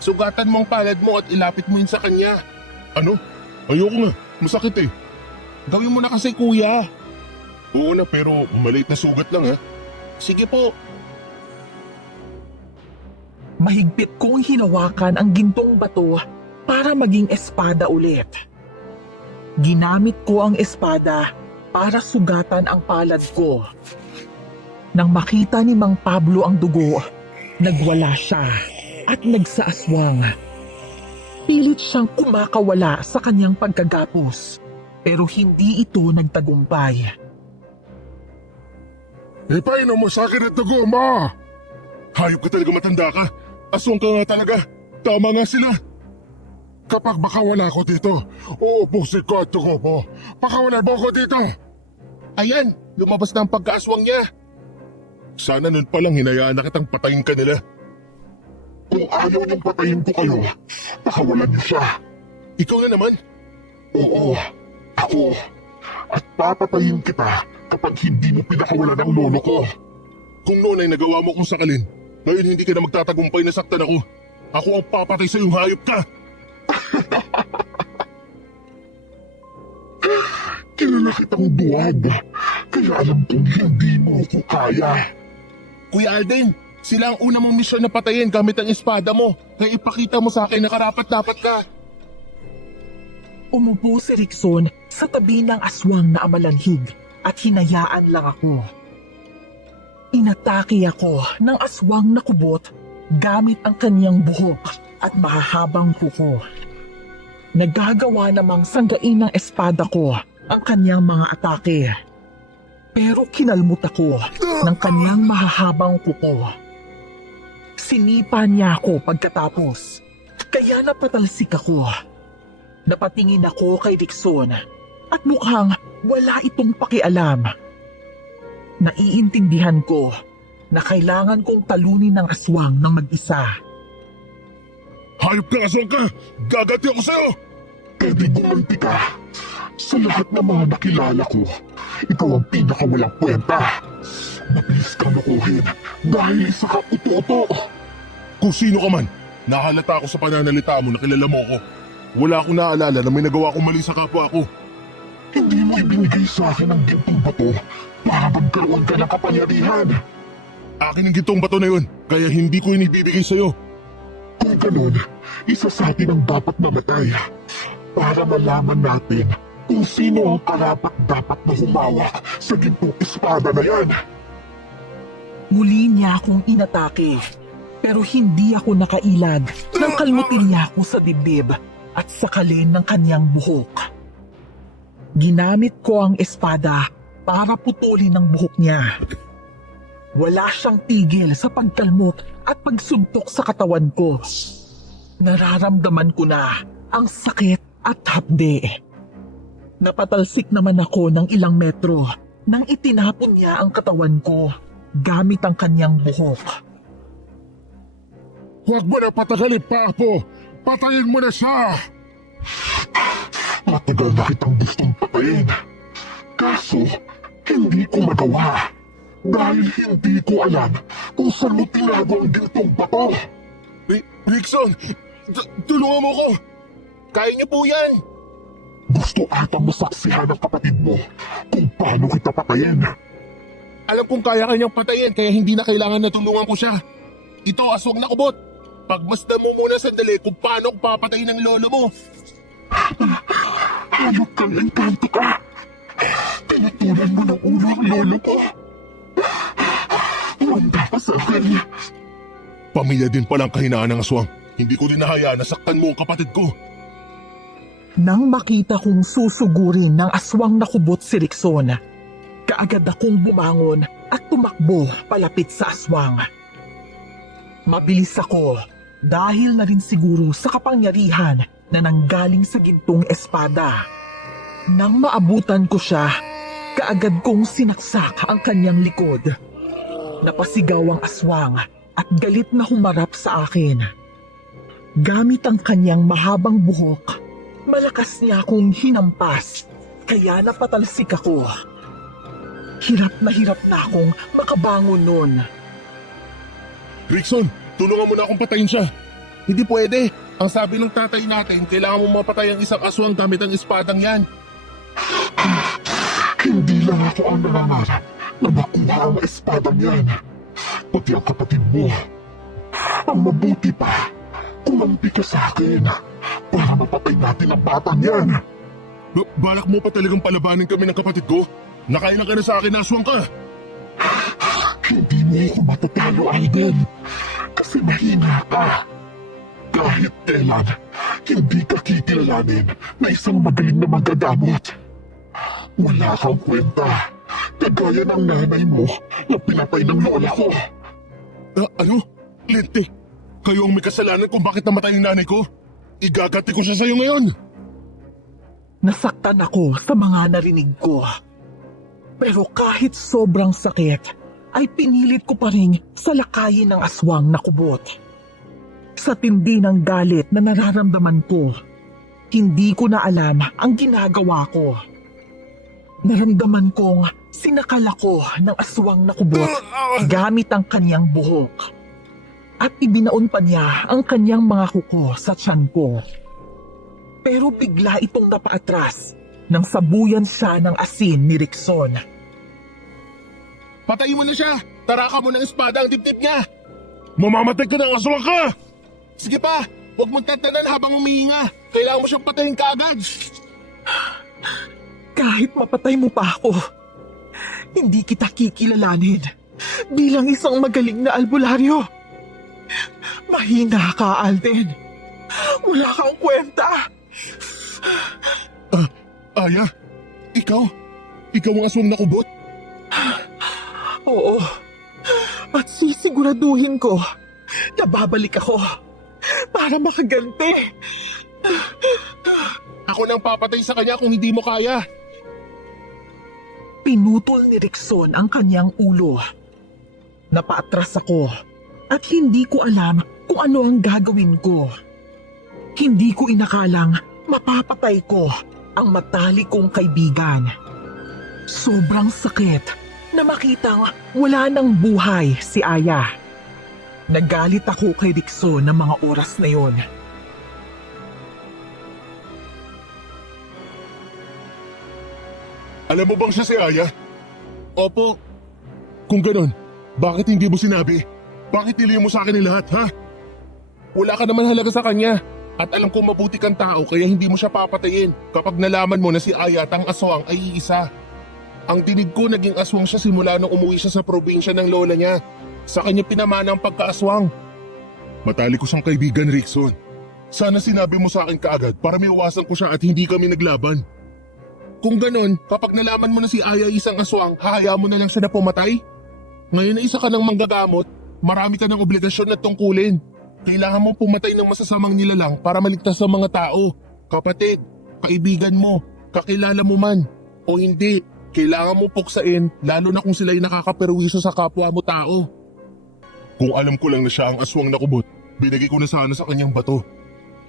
Sugatan mo ang palad mo at ilapit mo yun sa kanya. Ano? Ayoko nga, masakit eh. Gawin mo na kasi kuya. Oo na pero maliit na sugat lang ha. Sige po. Mahigpit kong hinawakan ang gintong bato para maging espada ulit. Ginamit ko ang espada para sugatan ang palad ko. Nang makita ni Mang Pablo ang dugo, nagwala siya at nagsaaswang. Pilit siyang kumakawala sa kanyang pagkagapos, pero hindi ito nagtagumpay. Ipainom mo sa akin at dugo mo! Hayop ka talaga, matanda ka. Aswang ka nga talaga. Tama nga sila. Kapag makawala ko dito, uubusin ko at dugo mo. Pakawala mo ko dito! Ayan, lumabas na ang pagkaaswang niya. Sana nun palang hinayaan na kitang patayin ka nila. Kung ayaw niyong patayin ko kayo, pakawalan niyo siya. Ikaw na naman. Oo, ako. At papatayin kita kapag hindi mo pinakawalan ang lolo ko. Kung noon ay nagawa mo kong sakalin, ngayon hindi ka na magtatagumpay na saktan ako. Ako ang papatay sa iyong hayop ka. Kilala kitang duwag, kaya alam kong hindi mo ako kaya. Kuya Alden, sila ang una mong misyon na patayin gamit ang espada mo. Kaya ipakita mo sa akin na karapat-dapat ka. Umupo si Rickson sa tabi ng aswang na amalanhig at hinayaan lang ako. Inatake ako ng aswang na kubot gamit ang kanyang buhok at mahahabang kuko. Nagagawa namang sanggain ng espada ko ang kanyang mga atake. Pero kinalmot ako ng kanyang mahahabang kuko. Sinipa niya ako pagkatapos, kaya napatalsik ako. Napatingin ako kay Rickson at mukhang wala itong pakialam. Naiintindihan ko na kailangan kong talunin ng aswang ng mag-isa. Hayop ka, aswang ka! Gaganti ako sa'yo! Pwede gumanti ka. Sa lahat ng mga nakilala ko, ikaw ang pinakawalang kwenta. Mabilis kang nakuhin dahil isa ka uto-uto. Kung sino ka man, nahalata ako sa pananalita mo na kilala mo ko. Wala akong naalala na may nagawa akong mali sa kapwa ko. Hindi mo ibinigay sa akin ang gintong bato para magkaroon ka ng kapangyarihan. Akin ang gintong bato na yun, kaya hindi ko inibibigay sa'yo. Kung ganun, isa sa atin ang dapat mamatay para malaman natin kung sino ang karapat-dapat na humawak sa gintong espada na yan. Muli niya akong inatake, pero hindi ako nakailag nang kalmutin niya ako sa dibdib at sakalin ng kanyang buhok. Ginamit ko ang espada para putulin ang buhok niya. Wala siyang tigil sa pagkalmot at pagsuntok sa katawan ko. Nararamdaman ko na ang sakit at hapde. Napatalsik naman ako ng ilang metro nang itinapon niya ang katawan ko gamit ang kanyang buhok. Huwag mo na patagalin pa ako! Patayin mo na siya! Matagal na kitang gustong patayin. Kaso, hindi ko magawa. Dahil hindi ko alam kung saan mo tinago ang gintong bato. Rickson, tulungan mo ko! Kaya niyo po yan! Gusto ata masaksihan ng kapatid mo kung paano kita patayin. Alam kong kaya kanyang patayin kaya hindi na kailangan na tulungan ko siya. Ito, aswang na kubot. Pagmasdan mo muna sandali kung paano ko papatayin ang lolo mo. Hayop kang engkanto ka! Pinutulan mo ng ulo ang lolo ko! Wanda ka sa akin! Pamilya din palang kahinaan ng aswang. Hindi ko din nahayaan na saktan mo ang kapatid ko. Nang makita kong susugurin ng aswang na kubot si Rickson, kaagad akong bumangon at tumakbo palapit sa aswang. Mabilis ako dahil na rin siguro sa kapangyarihan na nanggaling sa gintong espada. Nang maabutan ko siya, kaagad kong sinaksak ang kanyang likod. Napasigaw ang aswang at galit na humarap sa akin. Gamit ang kanyang mahabang buhok, malakas niya akong hinampas, kaya napatalsik ako. Hirap na akong makabangon noon. Rickson, tulungan mo na akong patayin siya. Hindi pwede. Ang sabi ng tatay natin, kailangan mo mapatay ang isang aswang gamit ang espadang yan. Hindi lang ako ang nangangarap na makuha ang espadang yan. Pati ang kapatid mo. Ang mabuti pa, kumampi ka sa akin para mapatay natin ang batang yan. Balak mo pa talagang palabanin kami ng kapatid ko? Nakailan ka na sa akin na aswang ka? Hindi mo ako matatalo, Aiden. Kasi mahina ka. Kahit kailan, hindi ka kikilalanin na isang magaling na manggagamot. Wala kang kwenta. Kagaya ng nanay mo na pinatay ng lola ko. Ano? Lente, kayo ang may kasalanan kung bakit namatay yung nanay ko? Igagati ko siya sa'yo ngayon. Nasaktan ako sa mga narinig ko. Pero kahit sobrang sakit, ay pinilit ko pa rin salakayin ng aswang na kubot. Sa tindi ng galit na nararamdaman ko, hindi ko na alam ang ginagawa ko. Naramdaman kong sinakal ako ng aswang na kubot gamit ang kanyang buhok. At ibinaon pa niya ang kanyang mga kuko sa tiyan ko. Pero bigla itong napaatras nang sabuyan siya ng asin ni Rickson. Patayin mo na siya! Taraka mo ng espada ang dibdib niya! Mamamatay ka ng aswang ka! Sige pa! Huwag mong tatanan habang umihinga! Kailangan mo siyang patayin kaagad! Kahit mapatay mo pa ako, hindi kita kikilalanin bilang isang magaling na albularyo. Mahina ka, Alden. Wala kang kwenta. Aya? Ikaw? Ikaw ang aswang na kubot? Oo. At sisiguraduhin ko na babalik ako para makaganti. Ako nang papatay sa kanya kung hindi mo kaya. Pinutol ni Rickson ang kanyang ulo. Napaatras ako at hindi ko alam kung ano ang gagawin ko. Hindi ko inakalang mapapatay ko ang matalik kong kaibigan. Sobrang sakit na makitang wala nang buhay si Aya. Nagalit ako kay Rickson ng mga oras na yon. Alam mo bang siya si Aya? Opo. Kung ganon, bakit hindi mo sinabi? Bakit niliyo mo sa akin ang lahat, ha? Wala ka naman halaga sa kanya. At alam kong mabuti kang tao kaya hindi mo siya papatayin kapag nalaman mo na si Aya at ang aswang ay iisa. Ang tinig ko naging aswang siya simula nung umuwi siya sa probinsya ng lola niya. Sa kanya pinamana ang pagkaaswang. Matalik ko siyang kaibigan, Rickson. Sana sinabi mo sa akin kaagad para maiwasan ko siya at hindi kami naglaban. Kung ganon, kapag nalaman mo na si Aya isang aswang, hahayaan mo na lang siya na pumatay? Ngayon na isa ka ng manggagamot, marami ka ng obligasyon na tungkulin. Kailangan mo pumatay ng masasamang nilalang para maligtas sa mga tao. Kapatid, kaibigan mo, kakilala mo man, o hindi. Kailangan mo puksain, lalo na kung sila'y nakakaperwisyo sa kapwa mo tao. Kung alam ko lang na siya ang aswang na kubot, binigay ko na sana sa kanyang bato.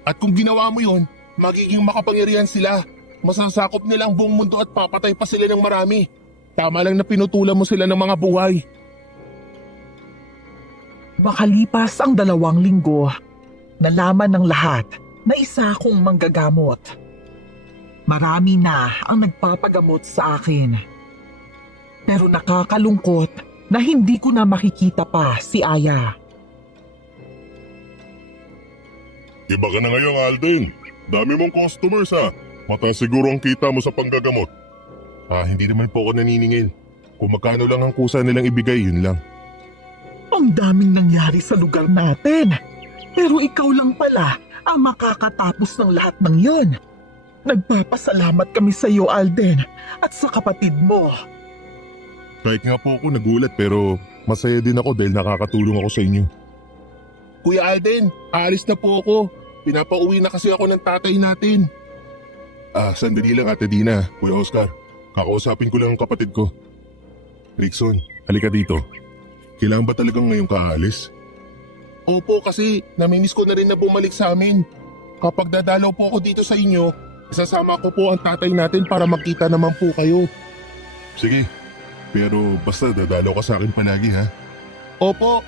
At kung ginawa mo yon, magiging makapangyarihan sila. Masasakop nila ang buong mundo at papatay pa sila ng marami. Tama lang na pinutulan mo sila ng mga buhay. Makalipas ang 2 linggo, nalaman ng lahat na isa akong manggagamot. Marami na ang nagpapagamot sa akin. Pero nakakalungkot na hindi ko na makikita pa si Aya. Iba ka na ngayon, Alden. Dami mong customers ha. Mataas siguro ang kita mo sa panggagamot. Hindi naman po ako naniningil. Kung magkano lang ang kusa nilang ibigay, yun lang. Ang daming nangyari sa lugar natin. Pero ikaw lang pala ang makakatapos ng lahat ng yon. Nagpapasalamat kami sa iyo, Alden, at sa kapatid mo. Kahit nga po ako nagulat pero masaya din ako dahil nakakatulong ako sa inyo. Kuya Alden, aalis na po ako. Pinapauwi na kasi ako ng tatay natin. Sandali lang Ate Dina, Kuya Oscar. Kakausapin ko lang ang kapatid ko. Rickson, halika dito. Kailangan ba talagang ngayong kaalis? Opo, kasi namimiss ko na rin na bumalik sa amin. Kapag dadalaw po ako dito sa inyo, isasama ko po ang tatay natin para magkita naman po kayo. Sige, pero basta dadalaw ka sa akin palagi ha. Opo,